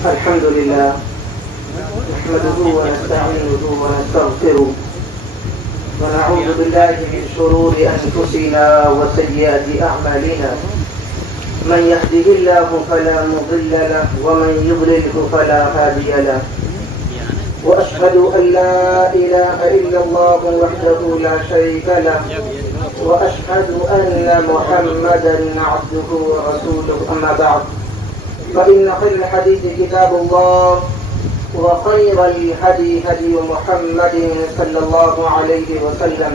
الحمد لله نحمده ونستعينه ونستغفره ونعوذ بالله من شرور أنفسنا وسيئات أعمالنا من يهده الله فلا مضل له ومن يضلله فلا هادي له وأشهد أن لا إله إلا الله وحده لا شريك له وأشهد أن محمدا عبده ورسوله أما بعد فإن خير الحديث كتاب الله وخير الهدي هدي محمد صلى الله عليه وسلم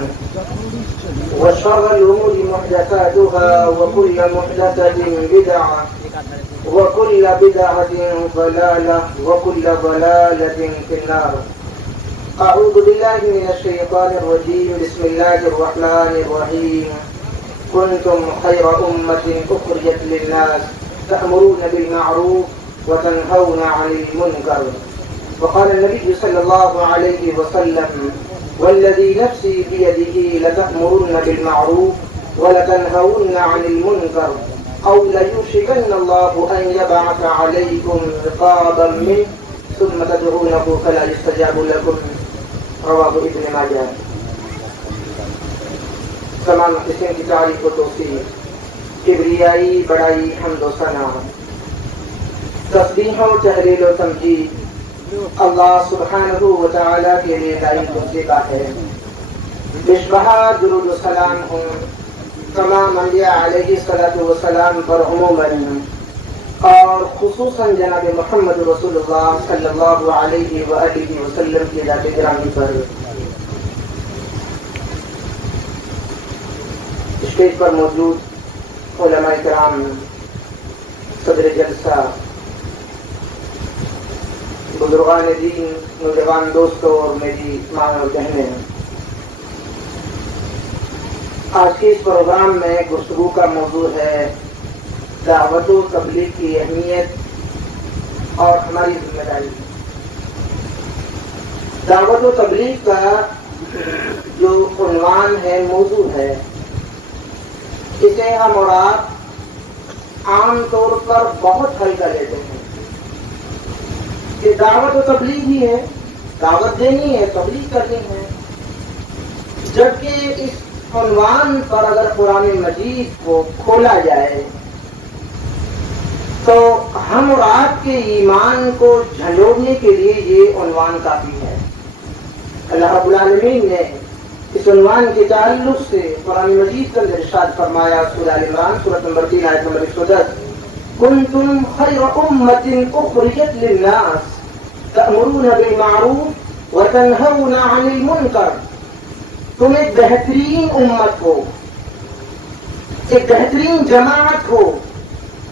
وشر الأمور محدثاتها وكل محدثة بدعة وكل بدعة ضلالة وكل ضلالة في النار. أعوذ بالله من الشيطان الرجيم. بسم الله الرحمن الرحيم. كنتم خير أمة أخرجت للناس تأمرون بالمعروف وتنهون عن المنكر. وقال النبي صلى الله عليه وسلم والذي نفسي بيده لتأمرن بالمعروف ولتنهون عن المنكر أو ليوشكن الله أن يبعث عليكم عقابا منه ثم تدعونه فلا يستجاب لكم. رواه ابن ماجه. تمام قسم کی تعریف و توصیف، کبریائی، بڑائی، حمد و ثنا، تسبیح و تحلیل و تمجید اللہ سبحانہ و تعالی کے لیے لائق منصبہ ہے. بشبہا درود و سلام ہوں تمام انبیاء علیہ الصلوۃ والسلام پر عموماً اور خصوصاً جناب محمد رسول اللہ صلی اللہ علیہ وآلہ وسلم کی ذات گرامی پر. اسٹیج پر موجود علماء کرام، صدر جلسہ، بزرگان دین، نوجوان دوستوں اور میری ماں اور بہنیں، آج کے اس پروگرام میں گفتگو کا موضوع ہے دعوت و تبلیغ کی اہمیت اور ہماری ذمہ داری. دعوت و تبلیغ کا جو عنوان ہے، موضوع ہے، اسے ہم اور آپ عام طور پر بہت ہلکا لیتے ہیں کہ دعوت و تبلیغ ہی ہے، دعوت دینی ہے، تبلیغ کرنی ہے. جبکہ اس عنوان پر اگر قرآن مجید کو کھولا جائے تو ہم اور آپ کے ایمان کو جھنجھوڑنے کے لیے یہ عنوان کافی ہے. اللہ رب العالمین نے اس عنوان کے تعلق سے قرآن مجید کا ارشاد فرمایا، سورہ آل عمران سورۃ نمبر 3 آیت نمبر 110، کنتم خیر امۃ اخرجت للناس تأمرون بالمعروف وتنہون عن المنکر. تم ایک بہترین امت ہو، ایک بہترین جماعت ہو.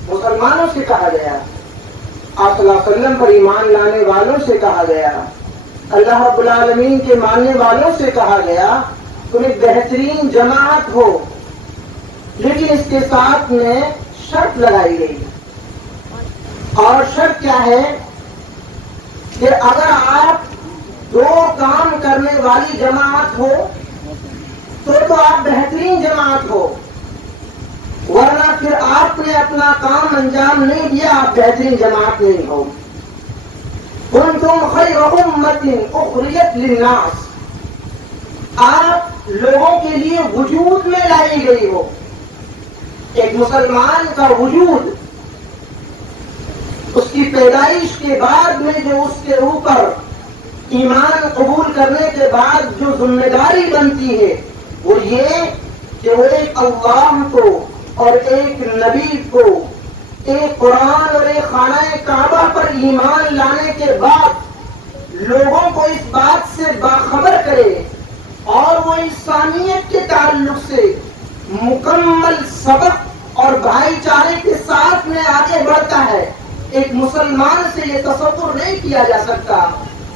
مسلمانوں سے کہا گیا، آپ صلی اللہ علیہ وسلم پر ایمان لانے والوں سے کہا گیا، اللہ رب العالمین کے ماننے والوں سے کہا گیا تم ایک بہترین جماعت ہو. لیکن اس کے ساتھ میں شرط لگائی گئی، اور شرط کیا ہے کہ اگر آپ دو کام کرنے والی جماعت ہو تو آپ بہترین جماعت ہو، ورنہ پھر آپ نے اپنا کام انجام نہیں دیا، آپ بہترین جماعت نہیں ہو. کنتم خیر امۃ اخرجت للناس، آپ لوگوں کے لیے وجود میں لائی گئی ہو. ایک مسلمان کا وجود، اس کی پیدائش کے بعد میں جو اس کے اوپر ایمان قبول کرنے کے بعد جو ذمہ داری بنتی ہے وہ یہ کہ وہ ایک اللہ کو اور ایک نبی کو، ایک قرآن اور ایک خانہ کعبہ پر ایمان لانے کے بعد لوگوں کو اس بات سے باخبر کرے اور وہ انسانیت کے تعلق سے مکمل سبق اور بھائی چارے کے ساتھ میں آگے بڑھتا ہے. ایک مسلمان سے یہ تصور نہیں کیا جا سکتا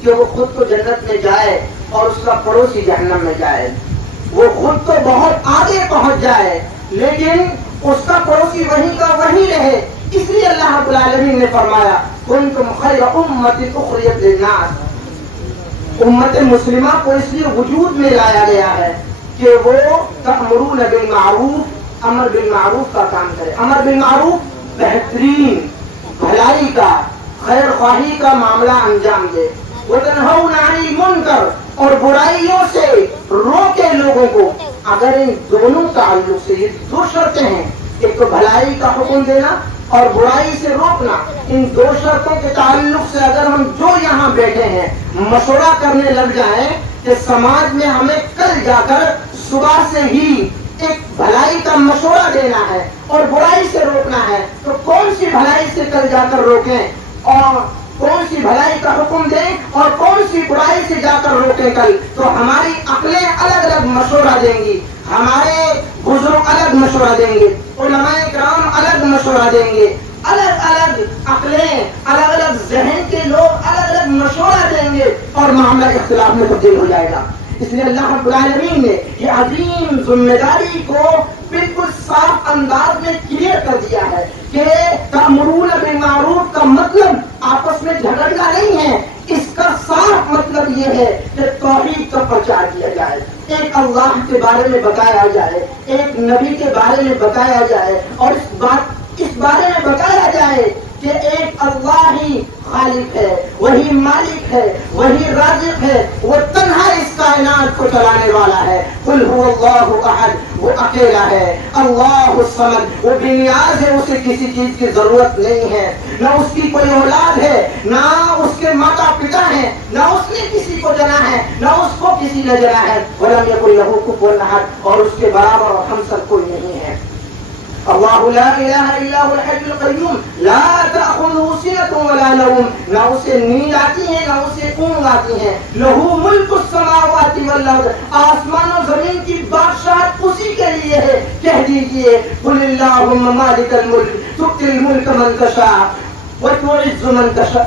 کہ وہ خود تو جنت میں جائے اور اس کا پڑوسی جہنم میں جائے. وہ خود تو بہت آگے پہنچ جائے لیکن اس کا پڑوسی وہیں کا وہیں رہے. اس لیے اللہ رب العالمین نے فرمایا کنتم خیر امۃ اخرجت للناس. امت مسلمہ کو اس لیے وجود میں لایا گیا ہے کہ وہ تأمرون بالمعروف، امر بالمعروف کا کام کرے. امر بالمعروف بہترین بھلائی کا، خیر خواہی کا معاملہ انجام دے، وَتَنْهَوْنَ عَنِ الْمُنْكَرِ اور برائیوں سے روکے لوگوں کو۔ اگر ان دونوں تعلق سے، یہ دو شرطیں ہیں، ایک تو بھلائی کا حکم دینا اور برائی سے روکنا، ان دو شرطوں کے تعلق سے اگر ہم جو یہاں بیٹھے ہیں مشورہ کرنے لگ جائیں کہ سماج میں ہمیں کل جا کر صبح سے ہی ایک بھلائی کا مشورہ دینا ہے اور برائی سے روکنا ہے، تو کون سی بھلائی سے کل جا کر روکیں اور کون سی بھلائی کا حکم دیں اور کون سی برائی سے جا کر روکیں کل؟ تو ہماری عقلیں الگ الگ مشورہ دیں گی، ہمارے بزرگ الگ مشورہ دیں گے، علماء کرام الگ مشورہ دیں گے، الگ الگ عقلیں، الگ الگ ذہن کے لوگ الگ الگ مشورہ دیں گے اور معاملہ اختلاف میں تبدیل ہو جائے گا۔ اس لیے اللہ رب العالمین نے یہ عظیم ذمہ داری کو بالکل صاف انداز میں کلیئر کر دیا ہے کہ تأمرون بالمعروف کا مطلب آپس میں جھگڑنا نہیں ہے، اس کا صاف مطلب یہ ہے کہ توحید کا پرچار کیا جائے، ایک اللہ کے بارے میں بتایا جائے، ایک نبی کے بارے میں بتایا جائے اور اس بارے میں بتایا جائے کہ ایک اللہ ہی خالق ہے، وہی مالک ہے، وہی رازق ہے، وہ تنہا اس کائنات کو چلانے والا ہے۔ قل هو اللہ احد، وہ اکیلا ہے، اللہ الصمد، وہ بے نیاز ہے، اسے کسی چیز کی ضرورت نہیں ہے، نہ اس کی کوئی اولاد ہے، نہ اس کے ماتا پتا ہیں، نہ اس نے کسی کو جنا ہے، نہ اس کو کسی نے جنا ہے، ولم یکن لہ کفوا احد، اور اس کے برابر اور ہم سب کوئی نہیں ہے۔ اللہ لا الہ الا هو الحی القیوم لا تأخذہ سنۃ ولا نوم، نہ اسے نیند آتی ہے نہ اسے اونگ آتی ہے، لہ ملک السماوات والارض، آسمان و زمین کی بادشاہت اسی کے لیے ہے۔ کہہ دیجئے قل اللہم مالک الملک تؤتی الملک من تشاء وتعز من تشاء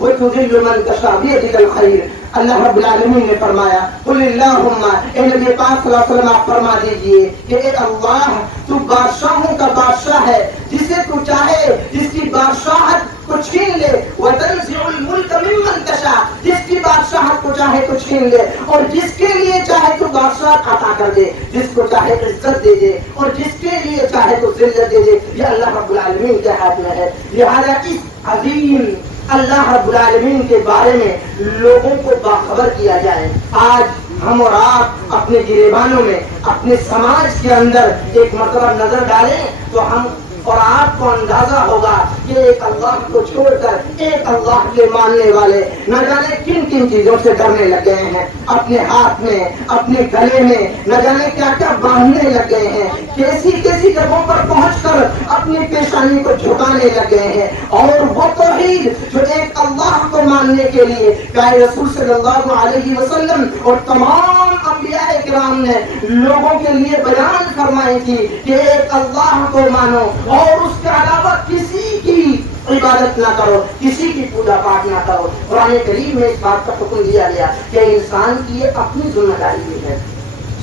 وتذل من تشاء بیدک الخیر۔ اللہ رب العالمین نے فرمایا قل اللہم، اے نبی پاک صلی اللہ علیہ وسلم آپ فرما دیجئے کہ اے اللہ تو بادشاہوں کا بادشاہ ہے، جسے تو چاہے جس کی بادشاہت کو چھین لے، وتنزع الملک ممن تشاء، جس کی بادشاہت کو چاہے تو چھین لے اور جس کے لیے چاہے تو بادشاہت عطا کر دے، جس کو چاہے عزت دے دے اور جس کے لیے چاہے تو ذلت دے دے، یہ اللہ رب العالمین کے ہاتھ میں ہے۔ لہذا اس عظیم اللہ رب العالمین کے بارے میں لوگوں کو باخبر کیا جائے۔ آج ہم اور آپ اپنے گریبانوں میں، اپنے سماج کے اندر ایک مرتبہ نظر ڈالیں تو ہم اور آپ کو اندازہ ہوگا کہ ایک اللہ کو چھوڑ کر ایک اللہ کے ماننے والے نہ جانے کن کن چیزوں سے ڈرنے لگ گئے ہیں، اپنے ہاتھ میں، اپنے گلے میں نہ جانے کیا کیا باندھنے لگ گئے ہیں، کیسی کیسی جگہوں پر پہنچ کر اپنی پیشانی کو جھکانے لگ گئے ہیں۔ اور وہ توحید جو ایک اللہ کو ماننے کے لیے پیارے رسول صلی اللہ علیہ وسلم اور تمام انبیاء کرام نے لوگوں کے لیے بیان فرمائی تھی کہ ایک اللہ کو مانو اور اس کے علاوہ کسی کی عبادت نہ کرو، کسی کی پوجا پاٹ نہ کرو۔ قرآن کریم میں اس بات کا حکم دیا گیا کہ انسان کی یہ اپنی ذمہ داری بھی ہے۔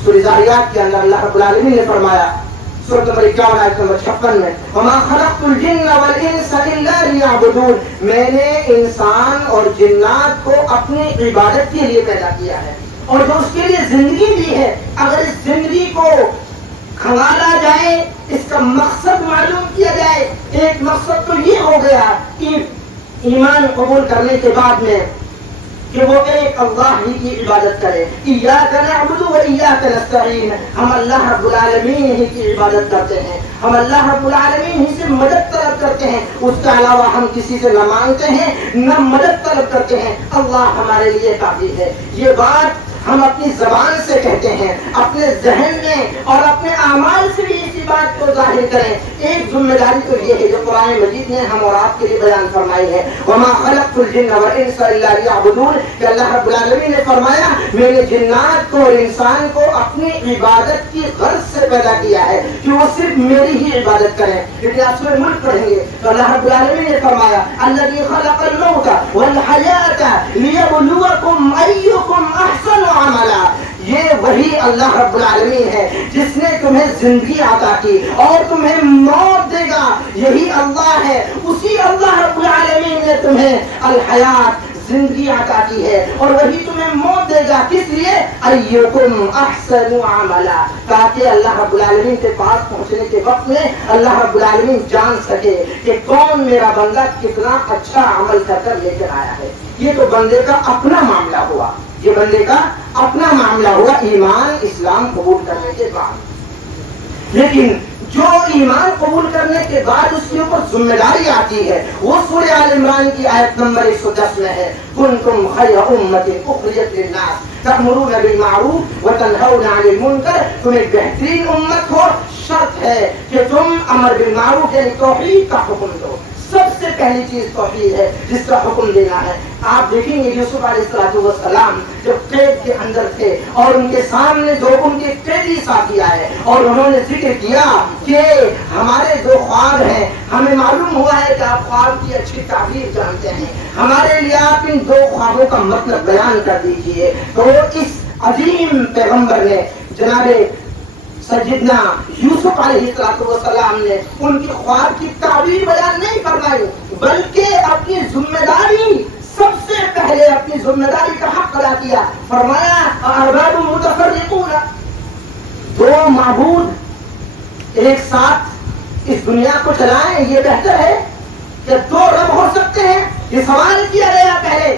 سورہ ذاریات کے اندر اللہ رب العالمین نے فرمایا سورۃ نمبر 51 آیت نمبر 56 میں وما خلقت الجن والانس الا ليعبدون، میں نے انسان اور جنات کو اپنی عبادت کے لیے پیدا کیا ہے، اور جو اس کے لیے زندگی دی ہے اگر اس زندگی کو کھنگالا جائے، اس کا مقصد معلوم کیا جائے، ایک مقصد تو یہ ہو گیا کہ ایمان قبول کرنے کے بعد میں کہ وہ ایک اللہ ہی کی عبادت کرے، ایاک نعبد و ایاک نستعین، ہم اللہ رب العالمین ہی کی عبادت کرتے ہیں، ہم اللہ رب العالمین ہی سے مدد طلب کرتے ہیں، اس کے علاوہ ہم کسی سے نہ مانگتے ہیں نہ مدد طلب کرتے ہیں، اللہ ہمارے لیے کافی ہے۔ یہ بات ہم اپنی زبان سے کہتے ہیں، اپنے ذہن میں اور اپنے اعمال سے بھی اسی بات کو ظاہر کریں۔ ایک ذمہ داری تو یہ ہے جو قرآن مجید نے ہم اور آپ کے لیے بیان فرمائی ہے، وما خلقت الجن والانس الا ليعبدون، کہ اللہ رب العالمین نے فرمایا میں نے جنات کو اور انسان کو اپنی عبادت کی غرض سے پیدا کیا ہے کہ وہ صرف میری ہی عبادت کریں۔ لیکن آپ سورہ ملک پڑھیں گے تو اللہ رب العالمین نے فرمایا الذی خلق الموت والحیات لیبلوکم ایکم احسن عملا، یہ وہی اللہ رب العالمین ہے جس نے تمہیں زندگی عطا کی اور تمہیں موت دے گا، یہی اللہ ہے، اسی اللہ رب العالمین نے تمہیں الحیات زندگی عطا کی ہے اور وہی تمہیں موت دے گا. کس لیے؟ ایکم احسن عملا، تاکہ اللہ رب العالمین کے پاس پہنچنے کے وقت میں اللہ رب العالمین جان سکے کہ کون میرا بندہ کتنا اچھا عمل کر کر لے کر آیا ہے. یہ تو بندے کا اپنا معاملہ ہوا، یہ بندے کا اپنا معاملہ ہوا ایمان اسلام قبول کرنے کے بعد. لیکن جو ایمان قبول کرنے کے بعد اس کے اوپر ذمہ داری آتی ہے وہ سورہ آل عمران کی آیت نمبر 110 میں ہے. کنتم خیر امۃ اخرجت للناس تأمرون بالمعروف وتنہون عن المنکر. تم ایک بہترین امت ہو، شرط ہے کہ تم امر بالمعروف یعنی توحید کا حکم دو. سب سے پہلی چیز توحید ہے جس کا حکم دینا ہے. آپ دیکھیں گے یوسف علیہ السلام جب قید کے اندر تھے اور ان کے سامنے دو ان کے قیدی ساتھی آئے اور انہوں نے ذکر کیا کہ ہمارے دو خواب ہیں، ہمیں معلوم ہوا ہے کہ آپ خواب کی اچھی تعبیر جانتے ہیں، ہمارے لیے آپ ان دو خوابوں کا مطلب بیان کر دیجئے. تو اس عظیم پیغمبر نے جناب سیدنا یوسف علیہ السلام نے ان کی خواب کی تعبیر بیان نہیں فرمائی بلکہ اپنی ذمہ داری سب سے پہلے اپنی ذمہ داری کا حق ادا کیا. فرمایا ارباب متفرقون، دو معبود ایک ساتھ اس دنیا کو چلائیں یہ بہتر ہے کہ دو رب ہو سکتے ہیں؟ یہ سوال کیا گیا پہلے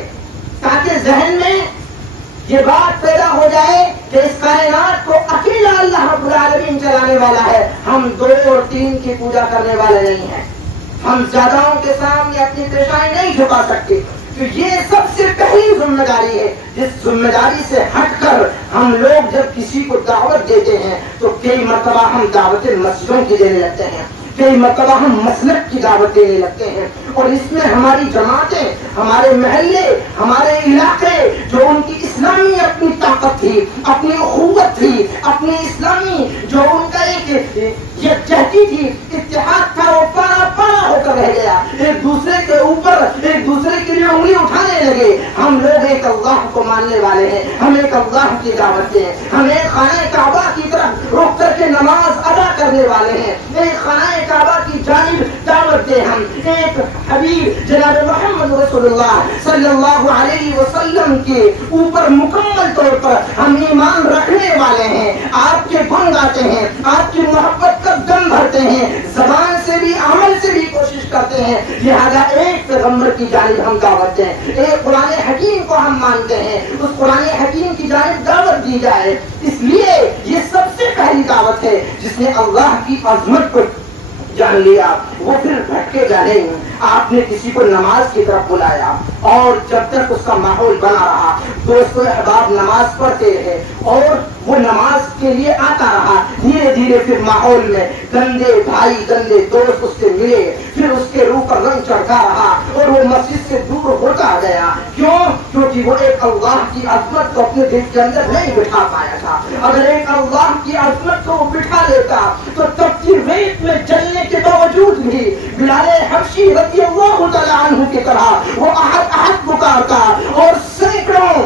تاکہ ذہن میں یہ بات پیدا ہو جائے کہ اس کائنات کو اکیلا اللہ رب العالمین چلانے والا ہے. ہم دو اور تین کی پوجا کرنے والے نہیں ہیں، ہم زیادہوں کے سامنے اپنی پیشانی نہیں جھکا سکتے. تو یہ سب سے پہلی ذمہ داری ہے جس ذمہ داری سے ہٹ کر ہم لوگ جب کسی کو دعوت دیتے ہیں تو کئی مرتبہ ہم دعوتیں مسجدوں کی دینے لگتے ہیں، کئی مرتبہ ہم مسلک کی دعوت دینے لگتے ہیں اور اس میں ہماری جماعتیں، ہمارے محلے، ہمارے علاقے جو ان کی اسلامی اپنی طاقت تھی، اپنی اخوت تھی، اپنی اسلامی جو ان کا ایک یکجہتی تھی، اتحاد تھا، وہ پارا پارا ہو کر رہ گیا. ایک دوسرے کے اوپر ایک دوسرے کے لیے انگلی اٹھانے لگے. ہم لوگ ایک اللہ کو ماننے والے ہیں، ہم ایک اللہ کی دعوت دیں، ہم ایک خانہ کعبہ کی طرف رخ کر کے نماز ادا کرنے والے ہیں، ایک خانہ کعبہ کی جانب دعوت دیں. ہم ایک حبیب جناب محمد رسول اللہ صلی اللہ علیہ وسلم کے اوپر مکمل طور پر ہم ایمان رکھنے والے ہیں، آپ کے گن گاتے ہیں، آپ کی محبت کا دم بھرتے ہیں، زبان سے بھی عمل سے بھی کوشش کرتے ہیں. لہذا ایک پیغمبر کی جانب ہم دعوت دیں، ایک قرآن حکیم کو ہم مانتے ہیں، اس قرآن حکیم کی جانب دعوت دی جائے. اس لیے یہ سب سے پہلی دعوت ہے. جس نے اللہ کی عظمت کو جان لیا وہ پھر بھٹکے جا نہیں. آپ نے کسی کو نماز کی طرف بلایا اور جب تک اس کا ماحول بنا رہا، دوستوں احباب نماز پڑھتے رہے اور وہ نماز کے لیے آتا رہا. دھیرے دھیرے پھر ماحول میں گندے بھائی گندے دوست اس سے ملے، پھر اس کے روح پر رنگ چڑھتا رہا اور وہ مسجد سے دور ہوتا گیا. کیوں؟ کیونکہ وہ ایک اللہ کی عظمت کو اپنے دل کے اندر نہیں بٹھا پایا تھا. اگر ایک اللہ کی عظمت کو وہ بٹھا لیتا تو تب کی ریت میں جلنے کے باوجود بھی بلال حبشی رضی اللہ تعالیٰ عنہ کی طرح وہ احد احد پکارتا اور سینکڑوں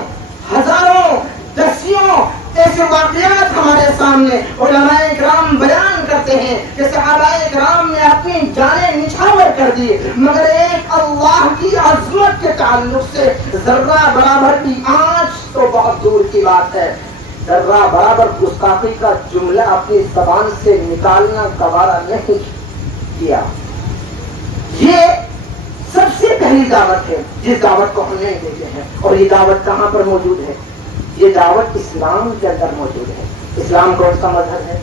ہزاروں دسیوں ایسے واقعات ہمارے سامنے علماء اکرام بیان کرتے ہیں کہ صحابہ اکرام نے اپنی جانیں نچھاور کر دی مگر ایک اللہ کی عظمت کے تعلق سے ذرہ برابر کی آنچ تو بہت دور کی بات ہے، ذرہ برابر گستاخی کا جملہ اپنی زبان سے نکالنا گوارا نہیں کیا. یہ سب سے پہلی دعوت ہے جس دعوت کو ہم نہیں دیتے ہیں. اور یہ دعوت کہاں پر موجود ہے؟ یہ دعوت اسلام کے اندر موجود ہے. اسلام کون سا مذہب ہے؟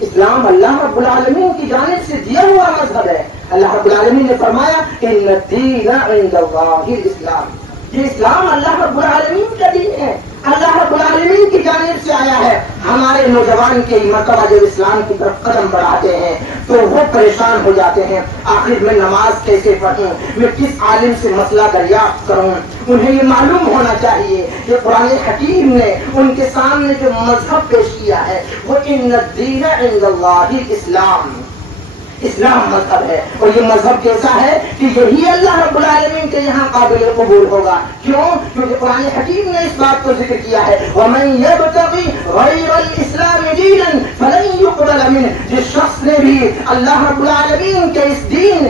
اسلام اللہ رب العالمین کی جانب سے دیا ہوا مذہب ہے. اللہ رب العالمین نے فرمایا ان الدین عند اللہ الاسلام. یہ اسلام اللہ رب العالمین کا دین ہے، اللہ رب العالمین کی جانب سے آیا ہے. ہمارے نوجوان کے مرتبہ جب اسلام کی طرف قدم بڑھاتے ہیں تو وہ پریشان ہو جاتے ہیں، آخر میں نماز کیسے پڑھوں، میں کس عالم سے مسئلہ دریافت کروں. انہیں یہ معلوم ہونا چاہیے کہ قرآن حکیم نے ان کے سامنے جو مذہب پیش کیا ہے وہ ان الدین عند اللہ الاسلام، اسلام مذہب ہے. اور یہ مذہب کیسا ہے کہ یہی اللہ رب العالمین کے یہاں قابل قبول ہوگا. کیوں؟ کیونکہ قرآن حکیم نے اس بات کو ذکر کیا ہے وَمَن يَبْتَغِ غَيْرَ الْإِسْلَامِ دِينًا فَلَن يُقْبَلَ مِنْهُ. جس شخص نے بھی اللہ رب العالمین کے اس دین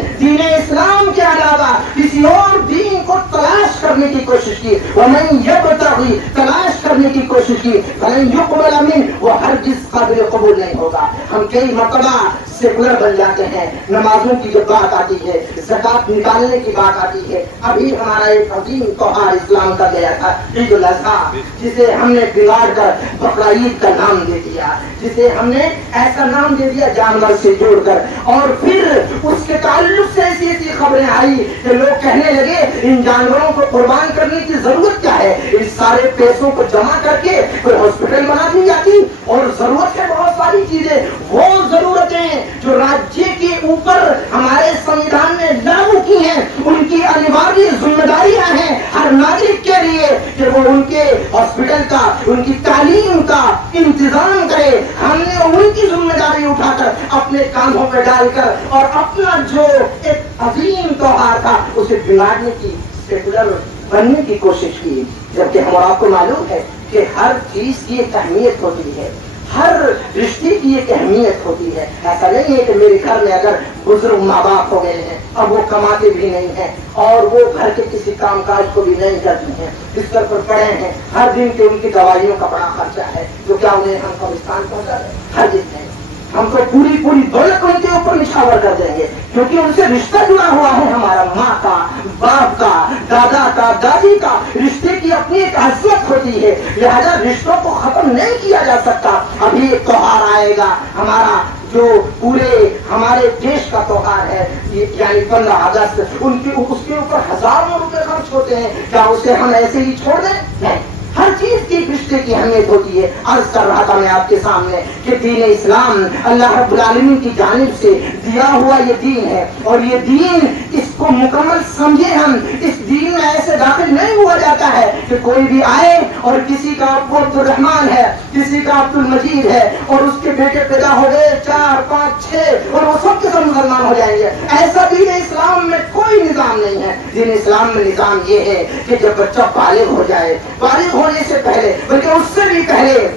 اسلام کے علاوہ کسی اور دین کو تلاش کرنے کی کوشش کی، ومن یبتغی تلاش کرنے کی کوشش کی، فلن یقبل منہ وہ ہرگز قابل قبول نہیں ہوگا۔ ہم کئی مرتبہ سیکولر بن جاتے ہیں، نمازوں کی جب بات آتی ہے، زکات نکالنے کی بات آتی ہے۔ ابھی ہمارا ایک عظیم تہوار اسلام کا گیا تھا عید الاضحیٰ، جسے ہم نے بگاڑ کر بقرہ عید کا نام دے دیا، جسے ہم نے ایسا نام دے دیا جانور سے جوڑ کر، اور پھر اس کے تعلق سے ایسی ایسی خبریں آئی کہ لوگ کہنے لگے ان جانوروں کو قربان کرنے کی ضرورت کیا ہے، ان سارے پیسوں کو جمع کر کے کوئی ہاسپٹل بنا دی جاتی، اور ضرورت ہے بہت ساری چیزیں، وہ ضرورتیں جو راجیہ کے اوپر ہمارے سنویدھان نے لاگو کی ہیں، ان کی انواری ذمہ داریاں ہیں ہر ناگرک کے لیے کہ وہ ان کے ہاسپٹل کا، ان کی تعلیم کا انتظام کرے۔ ہم نے ان کی ذمہ داری اٹھا کر اپنے کاندھوں پہ ڈال کر اور اپنا جو ایک عظیم تہوار تھا اسے بگاڑنے کی، سیکولر بننے کی کوشش کی، جبکہ ہم آپ کو معلوم ہے کہ ہر چیز کی ایک اہمیت ہوتی ہے، ہر رشتے کی ایک اہمیت ہوتی ہے۔ ایسا نہیں ہے کہ میرے گھر میں اگر بزرگ ماں باپ ہو گئے ہیں، اب وہ کماتے بھی نہیں ہیں اور وہ گھر کے کسی کام کاج کو بھی نہیں کرتی ہیں، بستر پر پڑے ہیں، ہر دن کے ان کی دوائیوں کا بڑا خرچہ ہے، تو کیا انہیں ہم قبرستان پہنچا دیں؟ ہر دن نہیں، ہم تو پوری دولت ان کے اوپر نچھاور کر دیں گے، کیونکہ ان سے رشتہ جڑا ہوا ہے ہمارا، ماں کا، باپ کا، دادا کا، دادی کا، رشتے کی اپنی ایک عظمت ہوتی ہے، لہذا رشتوں کو ختم نہیں کیا جا سکتا۔ ابھی ایک تہوار آئے گا ہمارا جو پورے ہمارے دیش کا تہوار ہے، یعنی 15 اگست، اس کے اوپر ہزاروں روپے خرچ ہوتے ہیں، کیا اسے ہم ایسے ہی چھوڑ دیں؟ نہیں، ہر چیز کی رشتے کی اہمیت ہوتی ہے۔ عرض کر رہا تھا میں آپ کے سامنے کہ دین اسلام اللہ رب العالمین کی جانب سے دیا ہوا یہ دین ہے، اور یہ دین اس کو مکمل سمجھے ہم، اس دین میں ایسے داخل نہیں ہوا جاتا ہے کہ کوئی بھی آئے اور کسی کا ابو عبد الرحمان ہے، کسی کا عبد المجید ہے، اور اس کے بیٹے پیدا ہو گئے 4 5 6 اور وہ سب کے سب مسلمان ہو جائیں گے۔ ایسا دین اسلام میں کوئی نظام نہیں ہے۔ دین اسلام میں نظام یہ ہے کہ جب بچہ بالغ ہو جائے، بالغ ہونے سے پہلے بلکہ اس سے بھی پہلے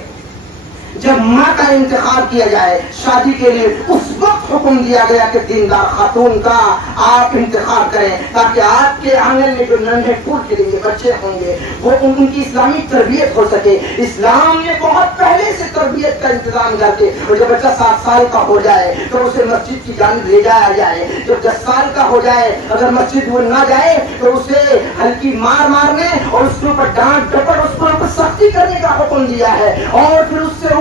جب ماں کا انتخاب کیا جائے شادی کے لیے، اس وقت حکم دیا گیا کہ دیندار خاتون کا آپ انتخاب کریں، تاکہ آپ کے آنگن میں جو ننھے پھول کھلیں گے، بچے ہوں گے، وہ ان کی اسلامی تربیت ہو سکے۔ اسلام نے بہت پہلے سے تربیت کا انتظام کر کے، اور جب بچہ 7 سال کا ہو جائے تو اسے مسجد کی جانب لے جایا جائے، جب 10 سال کا ہو جائے اگر مسجد وہ نہ جائے تو اسے ہلکی مار مارنے اور اس کے اوپر ڈانٹ ڈپٹ، اس کے اوپر سختی کرنے کا حکم دیا ہے، اور پھر اس سے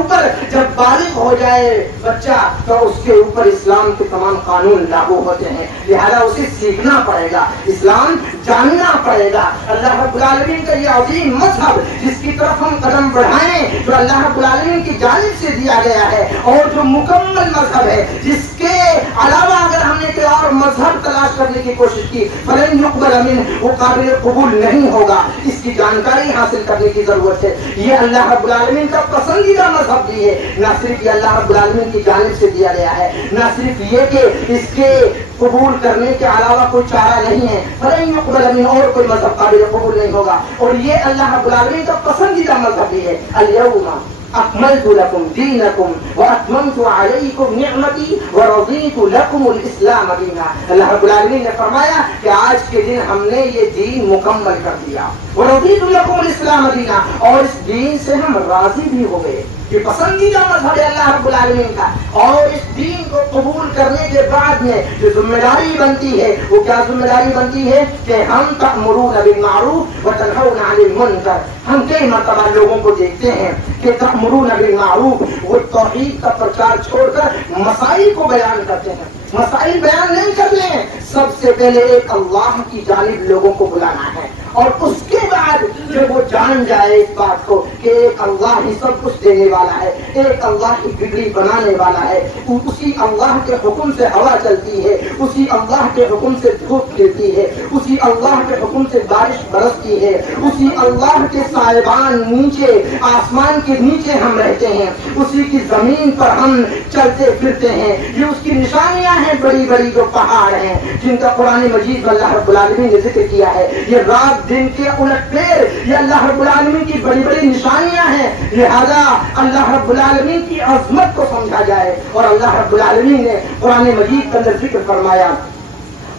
جب بالغ ہو جائے بچہ تو اس کے اوپر اسلام کے تمام قانون لاگو ہوتے ہیں، لہذا اسے سیکھنا پڑے گا، اسلام جاننا پڑے گا۔ اللہ رب العالمین کا یہ عظیم مذہب جس کی طرف ہم قدم بڑھائیں، جو اللہ رب العالمین کی جانب سے دیا گیا ہے، اور جو مکمل مذہب ہے، جس کے علاوہ اگر ہم نے کوئی اور مذہب تلاش کرنے کی کوشش کی فلن یقبل منہ وہ قابل قبول نہیں ہوگا۔ اس کی جانکاری حاصل کرنے کی ضرورت ہے۔ یہ اللہ رب العالمین کا پسندیدہ مذہب بھی ہے، نہ صرف یہ اللہ رب العالمین کی جانب سے دیا گیا ہے، نہ صرف یہ کہ اس کے قبول کرنے کے علاوہ کوئی چارہ نہیں ہے، فلن یقبل منہ اور کوئی مذہب قابل قبول نہیں ہوگا، اور یہ اللہ رب العالمین کا پسندیدہ مذہب بھی ہے۔ الیوم اکملت لکم دینکم واتممت علیکم نعمتی ورضیت لکم الاسلام دینا۔ اللہ رب العالمین نے فرمایا کہ آج کے دن ہم نے یہ دین مکمل کر دیا، ورضیت لکم الاسلام دینا، اور اس دین سے ہم راضی بھی ہو گئے۔ یہ پسندیدہ مذہب ہے اللہ رب العالمین کا، اور اس دین کو قبول کرنے کے بعد میں جو ذمہ داری بنتی ہے وہ کیا ذمہ داری بنتی ہے کہ ہم تأمرون بالمعروف وتنہون عن المنکر۔ ہم کئی مرتبہ لوگوں کو دیکھتے ہیں کہ تأمرون بالمعروف، وہ توحید کا پرچار چھوڑ کر مسائل کو بیان کرتے ہیں، مسائل بیان نہیں کرتے ہیں، سب سے پہلے ایک اللہ کی جانب لوگوں کو بلانا ہے، اور اس کے بعد جب وہ جان جائے اس بات کو کہ ایک اللہ ہی سب کچھ دینے والا ہے، ایک اللہ ہی بگڑی بنانے والا ہے، اسی اللہ کے حکم سے ہوا چلتی ہے، اسی اللہ کے حکم سے دھوپ کھلتی ہے، اسی اللہ کے حکم سے بارش برستی ہے، اسی اللہ کے سائبان نیچے آسمان کے نیچے ہم رہتے ہیں، اسی کی زمین پر ہم چلتے پھرتے ہیں۔ یہ اس کی نشانیاں ہیں، بڑی بڑی جو پہاڑ ہیں جن کا قرآن مجید میں اللہ رب العالمین نے ذکر کیا ہے، یہ رات دن کے الٹ پھیر، یہ اللہ رب العالمین کی بڑی بڑی نشانیاں ہیں، لہذا اللہ رب العالمین کی عظمت کو سمجھا جائے۔ اور اللہ رب العالمین نے قرآن مجید کے اندر ذکر فرمایا